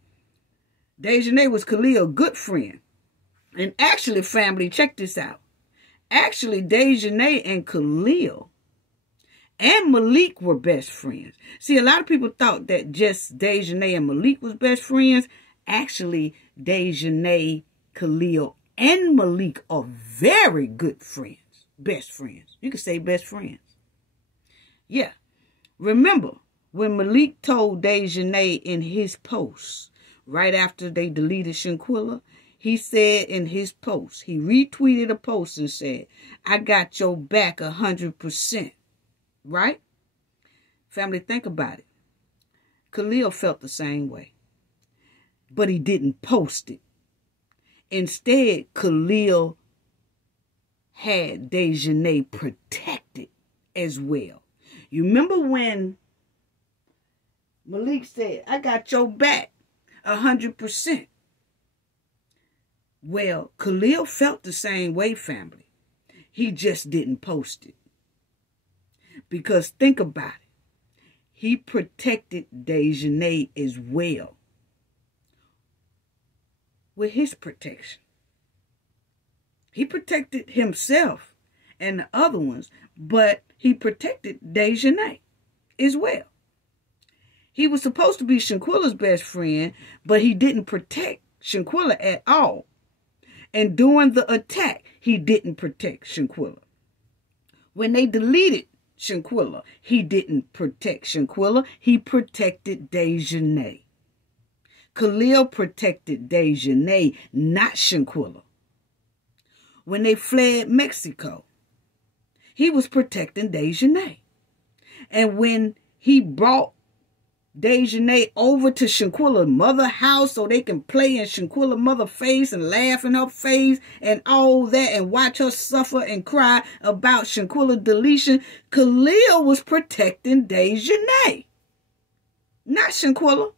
Daejhanae was Khalil's good friend. And actually, family, check this out. Actually, Daejhanae and Khalil and Malik were best friends. See, a lot of people thought that just Daejhanae and Malik was best friends. Actually, Daejhanae, Khalil, and Malik are very good friends. Best friends. You could say best friends. Yeah. Remember, when Malik told Daejhanae in his post, right after they deleted Shanquella, he said in his post, he retweeted a post and said, I got your back 100%. Right? Family, think about it. Khalil felt the same way. But he didn't post it. Instead, Khalil had Daejhanae protected as well. You remember when Malik said, I got your back 100%. Well, Khalil felt the same way, family. He just didn't post it. Because think about it. He protected Daejhanae as well. with his protection. He protected himself and the other ones, but he protected Daejhanae as well. He was supposed to be Shanquella's best friend, but he didn't protect Shanquella at all. And during the attack, he didn't protect Shanquella. When they deleted Shanquella, he didn't protect Shanquella. He protected Daejhanae. Khalil protected Daejhanae, not Shanquella. When they fled Mexico, he was protecting Daejhanae. And when he brought Daejhanae over to Shanquella's mother house so they can play in Shanquella's mother face and laugh in her face and all that and watch her suffer and cry about Shanquella's deletion, Khalil was protecting Daejhanae, not Shanquella.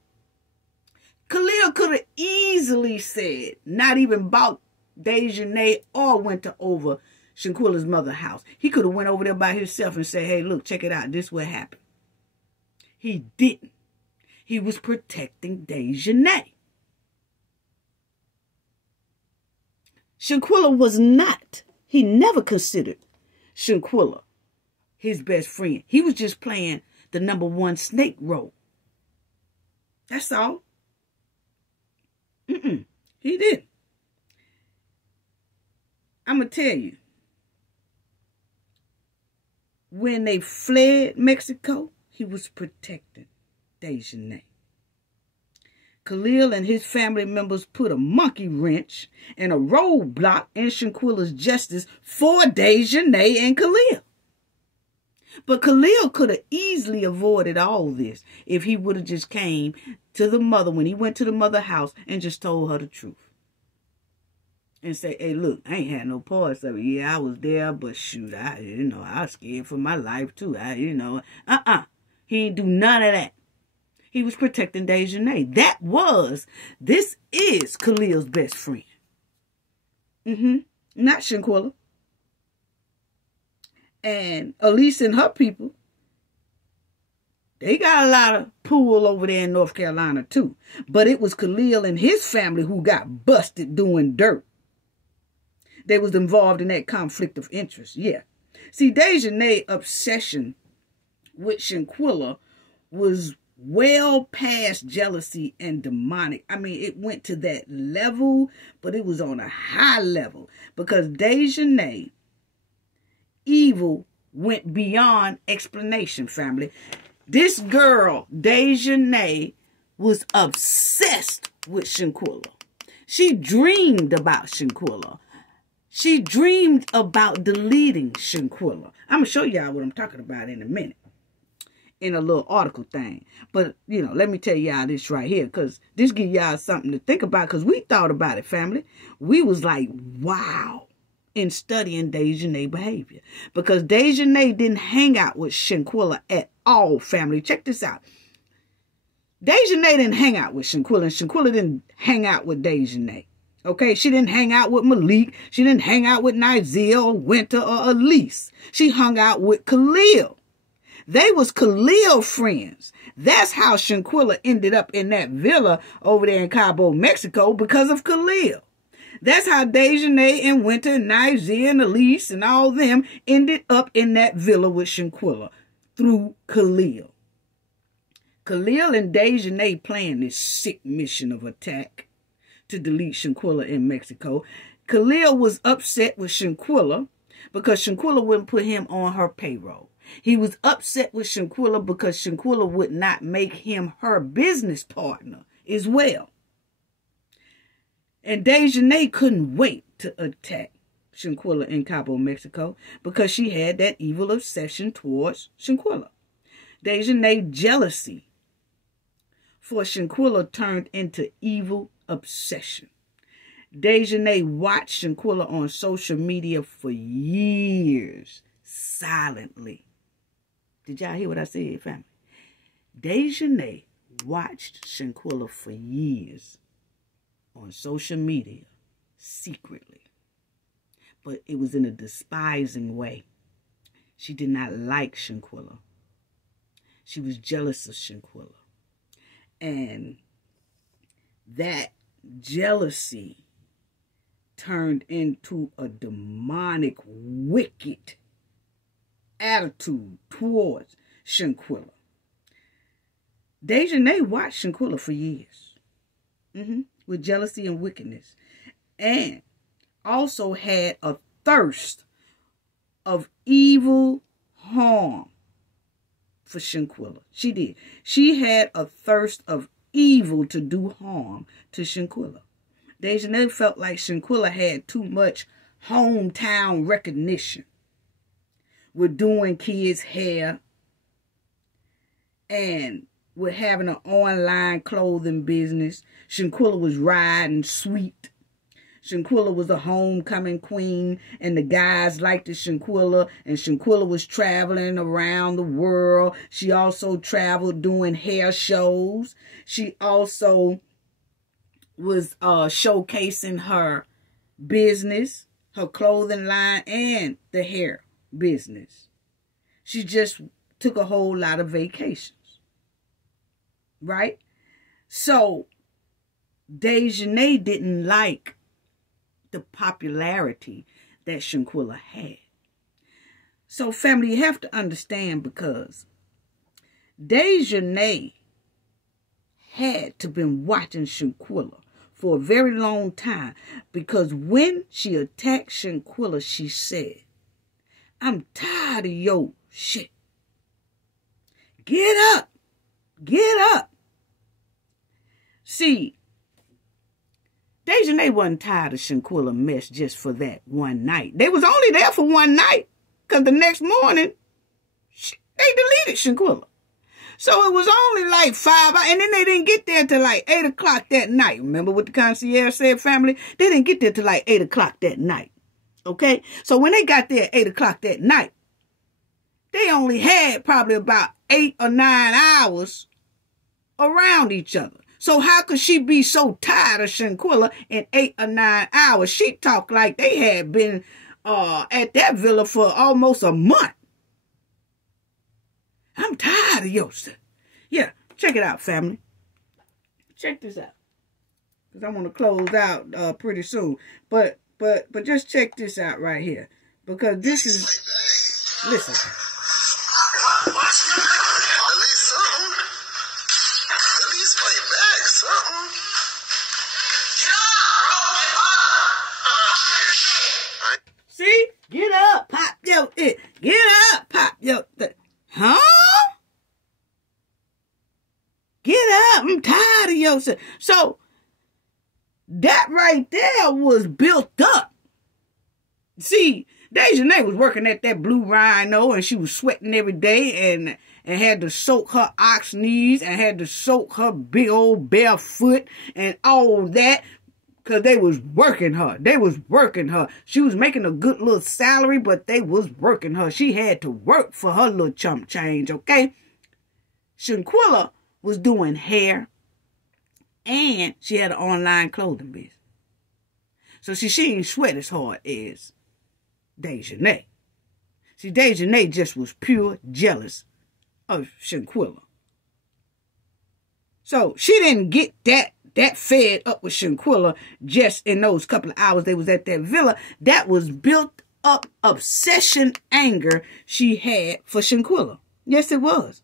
Khalil could have easily said, not even bought Daejhanae or went over Shanquella's mother house. He could have went over there by himself and said, hey, look, check it out. This is what happened. He didn't. He was protecting Daejhanae. Shanquella was not. He never considered Shanquella his best friend. He was just playing the #1 snake role. That's all. He didn't. I'm going to tell you. When they fled Mexico, he was protecting Daejhanae. Khalil and his family members put a monkey wrench and a roadblock in Shanquella's justice for Daejhanae and Khalil. But Khalil could have easily avoided all this if he would have just came to the mother when he went to the mother house and just told her the truth. And say, hey, look, I ain't had no parts of it. Yeah, I was there, but shoot, I was scared for my life too. He didn't do none of that. He was protecting Daejhanae. This is Khalil's best friend. Not Shanquella. And Elise and her people, they got a lot of pull over there in North Carolina too. But it was Khalil and his family who got busted doing dirt. They was involved in that conflict of interest. Yeah. See, Daejhanae's obsession with Shanquella was well past jealousy and demonic. I mean, it went to that level, but it was on a high level. Because Daejhanae, evil went beyond explanation, family. This girl, Daejhanae, was obsessed with Shanquella. She dreamed about Shanquella. She dreamed about deleting Shanquella. I'm going to show y'all what I'm talking about in a minute. In a little article thing. But, let me tell y'all this right here. Because this give y'all something to think about. Because we thought about it, family. We was like, wow. In studying Daejhanae's behavior. Because Daejhanae didn't hang out with Shanquella at all, family. Check this out. Daejhanae didn't hang out with Shanquella. And Shanquella didn't hang out with Daejhanae. Okay, she didn't hang out with Malik. She didn't hang out with Nizia or Winter or Elise. She hung out with Khalil. They was Khalil friends. That's how Shanquella ended up in that villa over there in Cabo, Mexico, because of Khalil. That's how Daejhanae and Winter and Nizia and Elise and all them ended up in that villa with Shanquella through Khalil. Khalil and Daejhanae planned this sick mission of attack to delete Shanquella in Mexico. Khalil was upset with Shanquella because Shanquella wouldn't put him on her payroll. He was upset with Shanquella because Shanquella would not make him her business partner as well. And Daejhanae couldn't wait to attack Shanquella in Cabo, Mexico because she had that evil obsession towards Shanquella. Daejhanae's jealousy for Shanquella turned into evil obsession. Daejhanae watched Shanquella on social media for years, silently. Did y'all hear what I said, family? Daejhanae watched Shanquella for years on social media, secretly. But it was in a despising way. She did not like Shanquella. She was jealous of Shanquella. And that jealousy turned into a demonic, wicked attitude towards Shanquella. Daejhanae watched Shanquella for years with jealousy and wickedness, and also had a thirst of evil harm for Shanquella. She did. She had a thirst of evil to do harm to Shanquella. Daejhanae felt like Shanquella had too much hometown recognition with doing kids' hair and with having an online clothing business. Shanquella was riding sweet. Shanquella was a homecoming queen, and the guys liked Shanquella, and Shanquella was traveling around the world. She also traveled doing hair shows. She also was showcasing her business, her clothing line, and the hair business. She just took a whole lot of vacations, right? So Daejhanae didn't like the popularity that Shanquella had. So family, you have to understand, because Daejhanae had to been watching Shanquella for a very long time, because when she attacked Shanquella, she said, "I'm tired of your shit. Get up. Get up." See, Daejhanae wasn't tired of Shanquella mess just for that one night. They was only there for one night, because the next morning, they deleted Shanquella. So it was only like 5 hours, and then they didn't get there till like 8 o'clock that night. Remember what the concierge said, family? They didn't get there till like 8 o'clock that night. Okay? So when they got there at 8 o'clock that night, they only had probably about 8 or 9 hours around each other. So how could she be so tired of Shanquella in 8 or 9 hours? She talked like they had been at that villa for almost a month. I'm tired of your stuff. Yeah, check it out, family. Check this out, because I want to close out pretty soon. But just check this out right here, because this is, listen. See? Get up, pop yo it. Get up, pop yo. Huh? Get up. I'm tired of your. So that right there was built up. See, Daejhanae was working at that Blue Rhino, and she was sweating every day, and had to soak her ox knees, and had to soak her big old bare foot and all that, because they was working her. They was working her. She was making a good little salary, but they was working her. She had to work for her little chump change, okay? Shanquella was doing hair, and she had an online clothing business. So she didn't sweat as hard as Daejhanae. See, Daejhanae just was pure jealous of Shanquella. So she didn't get that fed up with Shanquella just in those couple of hours they was at that villa. That was built up obsession anger she had for Shanquella. Yes, it was.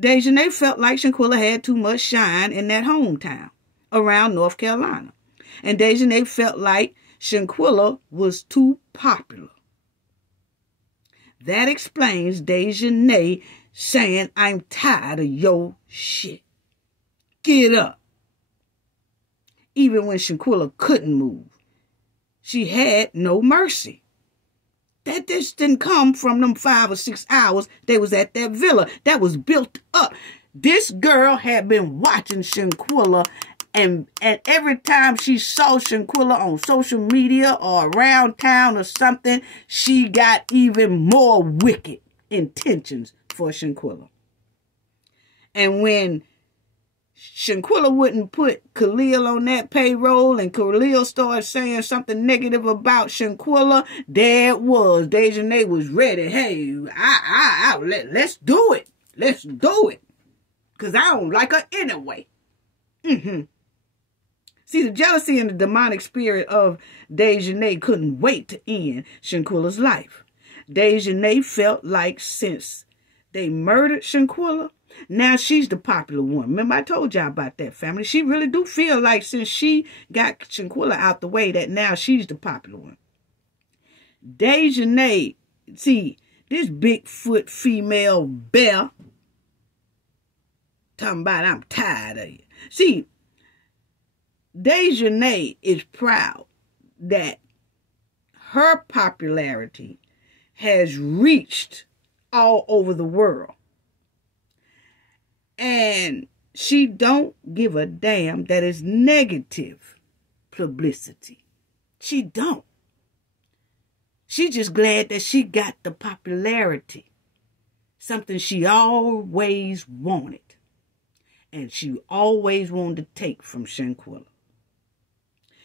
Daejhanae felt like Shanquella had too much shine in that hometown around North Carolina. And Daejhanae felt like Shanquella was too popular. That explains Daejhanae saying, "I'm tired of your shit. Get up." Even when Shanquella couldn't move, she had no mercy. That just didn't come from them 5 or 6 hours they was at that villa. That was built up. This girl had been watching Shanquella, and every time she saw Shanquella on social media or around town or something, she got even more wicked intentions for Shanquella. And when Shanquella wouldn't put Khalil on that payroll, and Khalil started saying something negative about Shanquella, there it was. Daejhanae was ready. Hey, let's do it. Let's do it. Because I don't like her anyway. See, the jealousy and the demonic spirit of Daejhanae couldn't wait to end Shanquella's life. Daejhanae felt like since they murdered Shanquella, now she's the popular one. Remember, I told y'all about that, family. She really do feel like since she got Shanquella out the way, that now she's the popular one. Daejhanae, see, this Bigfoot female bear, talking about I'm tired of you. See, Daejhanae is proud that her popularity has reached all over the world. And she don't give a damn that it's negative publicity. She don't. She just glad that she got the popularity. Something she always wanted. And she always wanted to take from Shanquella.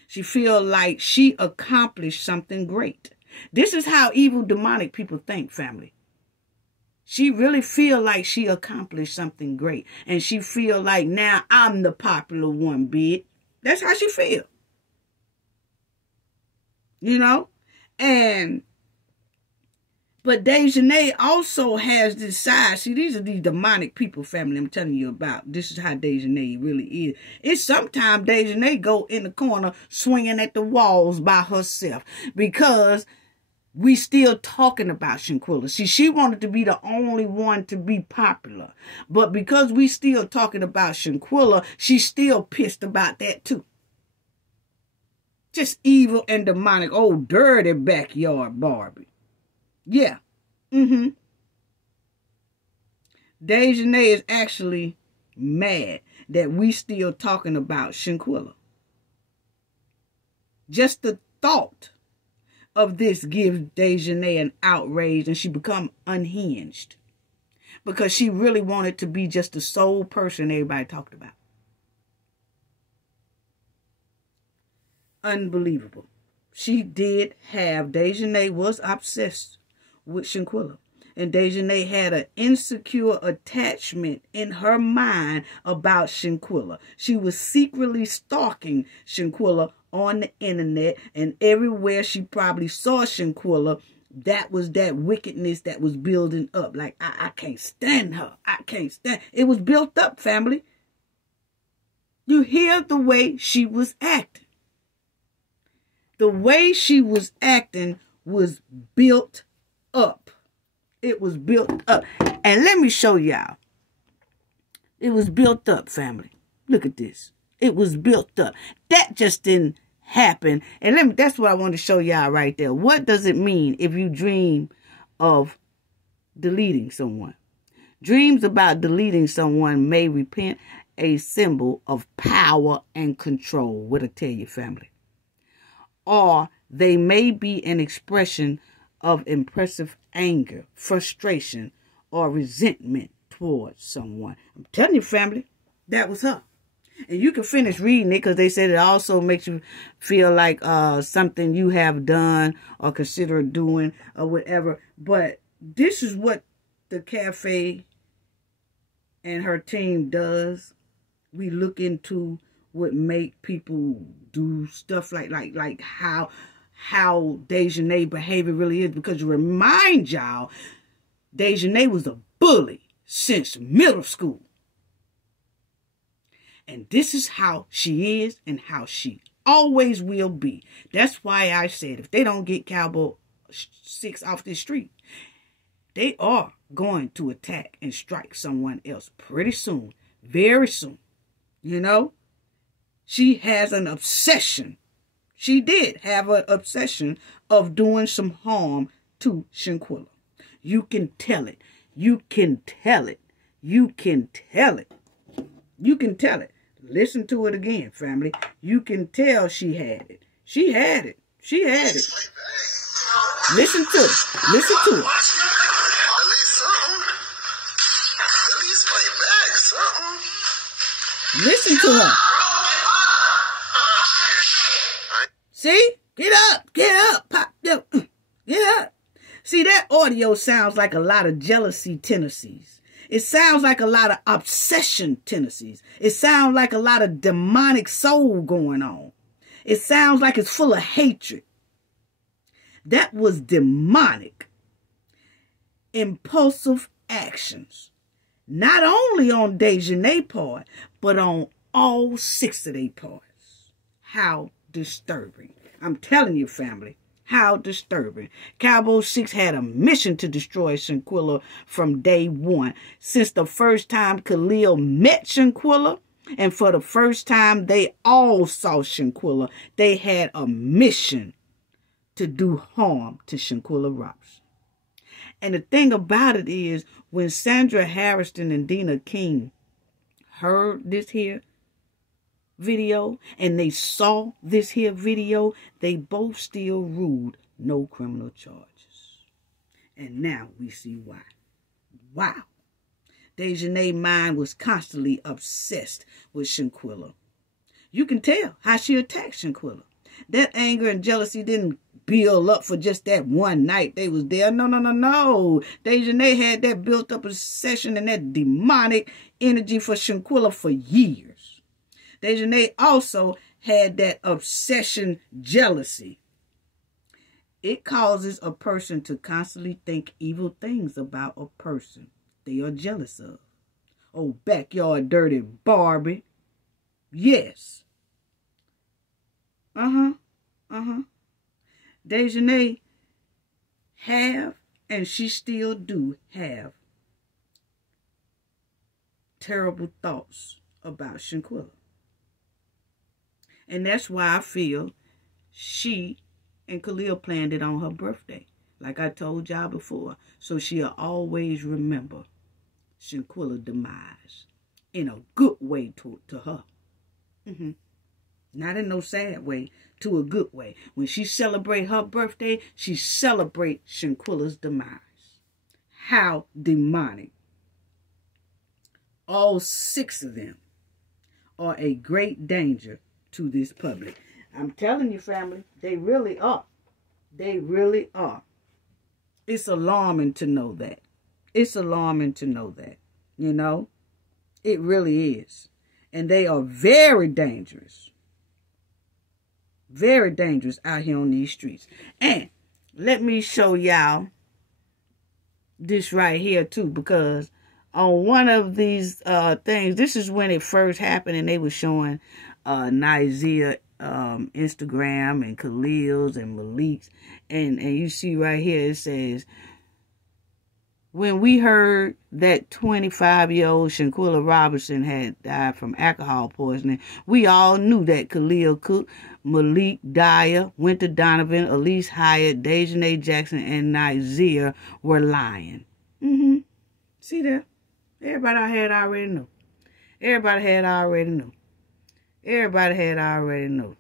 She feel like she accomplished something great. This is how evil demonic people think, family. She really feel like she accomplished something great. And she feel like now I'm the popular one, bitch. That's how she feel. You know? But Daejhanae also has this side. See, these are these demonic people, family, I'm telling you about. This is how Daejhanae really is. It's sometimes Daejhanae go in the corner swinging at the walls by herself. Because we still talking about Shanquella. See, she wanted to be the only one to be popular. But because we still talking about Shanquella, she's still pissed about that too. Just evil and demonic. Oh, dirty backyard Barbie. Yeah. Daejhanae is actually mad that we still talking about Shanquella. Just the thought of this gives Daejhanae an outrage, and she become unhinged. Because she really wanted to be just the sole person everybody talked about. Unbelievable. She did have, Daejhanae was obsessed with Shanquella. And Daejhanae had an insecure attachment in her mind about Shanquella. She was secretly stalking Shanquella on the internet, and everywhere she probably saw Shanquella, that was that wickedness that was building up. Like, I can't stand her. I can't stand. It was built up, family. You hear the way she was acting. The way she was acting was built up. It was built up. And let me show y'all. It was built up, family. Look at this. It was built up. That just didn't happen. And that's what I want to show y'all right there. What does it mean if you dream of deleting someone? Dreams about deleting someone may represent a symbol of power and control. What I tell you, family. Or they may be an expression of impressive anger, frustration, or resentment towards someone. I'm telling you, family, that was her. And you can finish reading it because they said it also makes you feel like something you have done or consider doing or whatever. But this is what the cafe and her team does. We look into what make people do stuff like how Daejhanae behavior really is, because you remind y'all, Daejhanae was a bully since middle school. And this is how she is and how she always will be. That's why I said if they don't get Cowboy 6 off this street, they are going to attack and strike someone else pretty soon. Very soon. You know? She has an obsession. She did have an obsession of doing some harm to Shanquella. You can tell it. You can tell it. You can tell it. You can tell it. Listen to it again, family. You can tell she had it. She had it. She had it. Listen to it. Listen to it. At least something. At least play back something. Listen to her. See? Get up. Get up. Pop up. Get up. See, that audio sounds like a lot of jealousy tendencies. It sounds like a lot of obsession tendencies. It sounds like a lot of demonic soul going on. It sounds like it's full of hatred. That was demonic, impulsive actions. Not only on Daejhanae's part, but on all 6 of their parts. How disturbing. I'm telling you, family, how disturbing. Cowboy 6 had a mission to destroy Shanquella from day one. Since the first time Khalil met Shanquella, and for the first time they all saw Shanquella, they had a mission to do harm to Shanquella Robinson. And the thing about it is, when Sandra Harrison and Dina King heard this here video and they saw this here video, they both still ruled no criminal charges. And now we see why. Wow. Daejhanae's mind was constantly obsessed with Shanquella. You can tell how she attacked Shanquella. That anger and jealousy didn't build up for just that one night they was there. No. Daejhanae had that built up obsession and that demonic energy for Shanquella for years. Daejhanae also had that obsession jealousy. It causes a person to constantly think evil things about a person they are jealous of. Oh, backyard dirty Barbie. Yes. Daejhanae have, and she still do have, terrible thoughts about Shanquella. And that's why I feel she and Khalil planned it on her birthday. Like I told y'all before. So she'll always remember Shanquella's demise. In a good way to her. Not in no sad way. To a good way. When she celebrate her birthday, she celebrate Shanquella's demise. How demonic. All 6 of them are a great danger to this public. I'm telling you, family, they really are. They really are. It's alarming to know that. It's alarming to know that. You know? It really is. And they are very dangerous. Very dangerous out here on these streets. And let me show y'all this right here too, because on one of these things, this is when it first happened, and they were showing Nizia Instagram and Khalil's and Malik's, and you see right here it says, when we heard that 25-year-old Shanquella Robinson had died from alcohol poisoning, we all knew that Khalil Cooke, Malik Dyer, Winter Donovan, Elise Hyatt, Daejhanae Jackson, and Nizia were lying. See that? Everybody had already knew. Everybody had already knew. Everybody had already knew.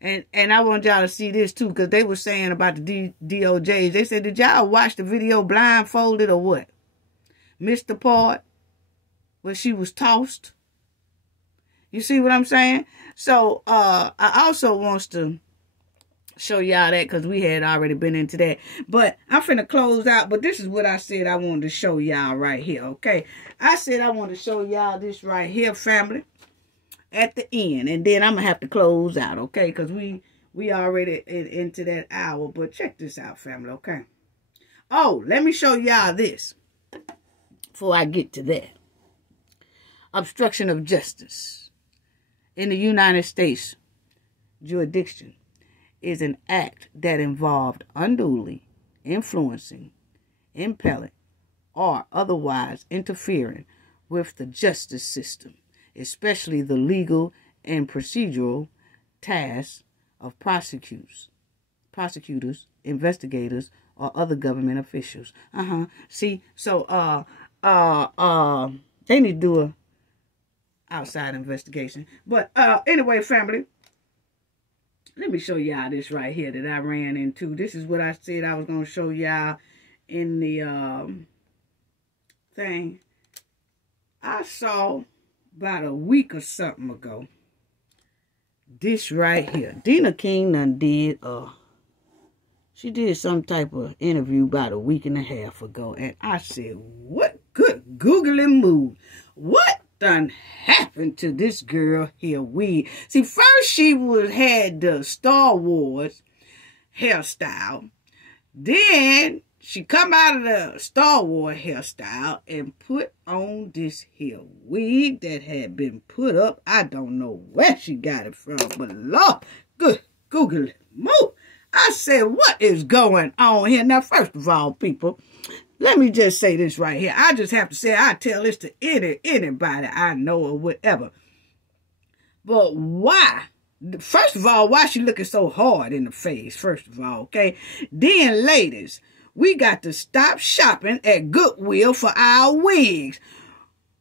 And I want y'all to see this too, because they were saying about the DOJs. They said, did y'all watch the video blindfolded or what? Missed the part where she was tossed? You see what I'm saying? So I also wants to show y'all that, because we had already been into that. But I'm finna close out. But this is what I said I wanted to show y'all right here, okay? I said I wanted to show y'all this right here, family, at the end. And then I'm going to have to close out, okay? Because we already into that hour. But check this out, family, okay? Oh, let me show y'all this before I get to that. Obstruction of justice in the United States jurisdiction is an act that involved unduly influencing, impelling, or otherwise interfering with the justice system, especially the legal and procedural tasks of prosecutors, investigators, or other government officials. See, so they need to do a outside investigation. But anyway, family, let me show y'all this right here that I ran into. This is what I said I was going to show y'all in the thing. I saw about a week or something ago this right here. Dina King done did she did some type of interview about a week and a half ago, and I said, what good googly moo. What done happened to this girl here wig? See, first she had the Star Wars hairstyle. Then she come out of the Star Wars hairstyle and put on this here wig that had been put up. I don't know where she got it from, but Lord, good googly moo. I said, what is going on here? Now, first of all, people, let me just say this right here. I just have to say, I tell this to anybody I know or whatever. But why? First of all, why she looking so hard in the face, first of all, okay? Then, ladies, we got to stop shopping at Goodwill for our wigs.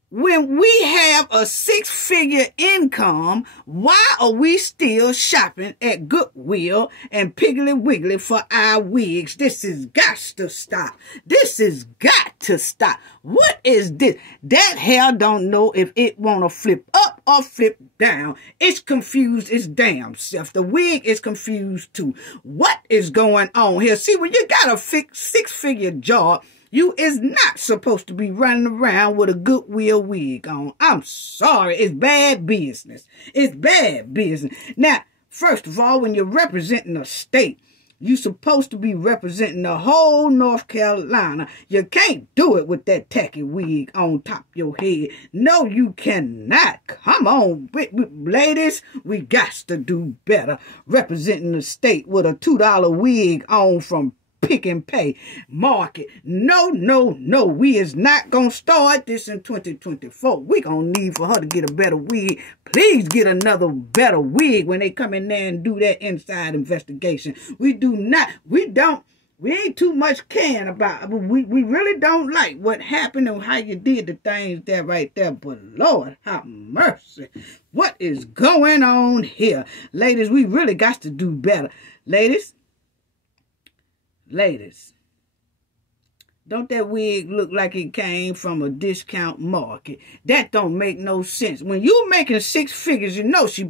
When we have a 6-figure income, why are we still shopping at Goodwill and Piggly Wiggly for our wigs? This has got to stop. This has got to stop. What is this? That hair don't know if it want to flip up or flip down. It's confused its damn self. The wig is confused too. What is going on here? See, when you got a 6-figure job, you is not supposed to be running around with a Goodwill wig on. I'm sorry. It's bad business. It's bad business. Now, first of all, when you're representing a state, you're supposed to be representing the whole North Carolina. You can't do it with that tacky wig on top of your head. No, you cannot. Come on, ladies. We got to do better representing the state with a $2 wig on from Pick and Pay Market. No, no, no. We is not going to start this in 2024. We going to need for her to get a better wig. Please get another better wig when they come in there and do that inside investigation. We ain't too much caring about. We really don't like what happened and how you did the things there right there. But Lord, have mercy. What is going on here? Ladies, we really got to do better. Ladies, don't that wig look like it came from a discount market? That don't make no sense. When you making 6 figures, you know she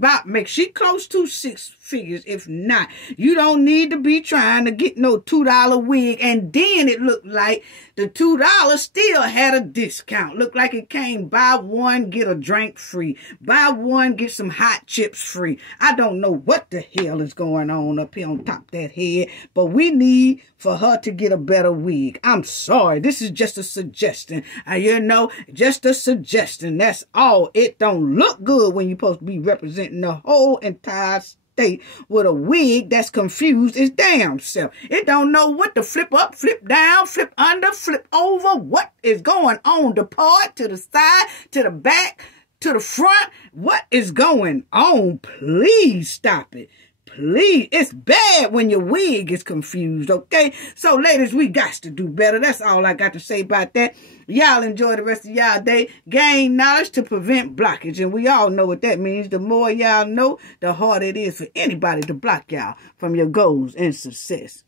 close to 6 figures. If not, you don't need to be trying to get no $2 wig. And then it looked like the $2 still had a discount. Looked like it came buy one, get a drink free. Buy one, get some hot chips free. I don't know what the hell is going on up here on top of that head, but we need for her to get a better wig. I'm sorry. This is just a suggestion. Just a suggestion. That's all. It don't look good when you're supposed to be representing the whole entire state with a wig that's confused its damn self. It don't know what to flip up, flip down, flip under, flip over. What is going on? The part, to the side, to the back, to the front. What is going on? Please stop it. Please, it's bad when your wig is confused, okay? So, ladies, we got to do better. That's all I got to say about that. Y'all enjoy the rest of y'all day. Gain knowledge to prevent blockage. And we all know what that means. The more y'all know, the harder it is for anybody to block y'all from your goals and success.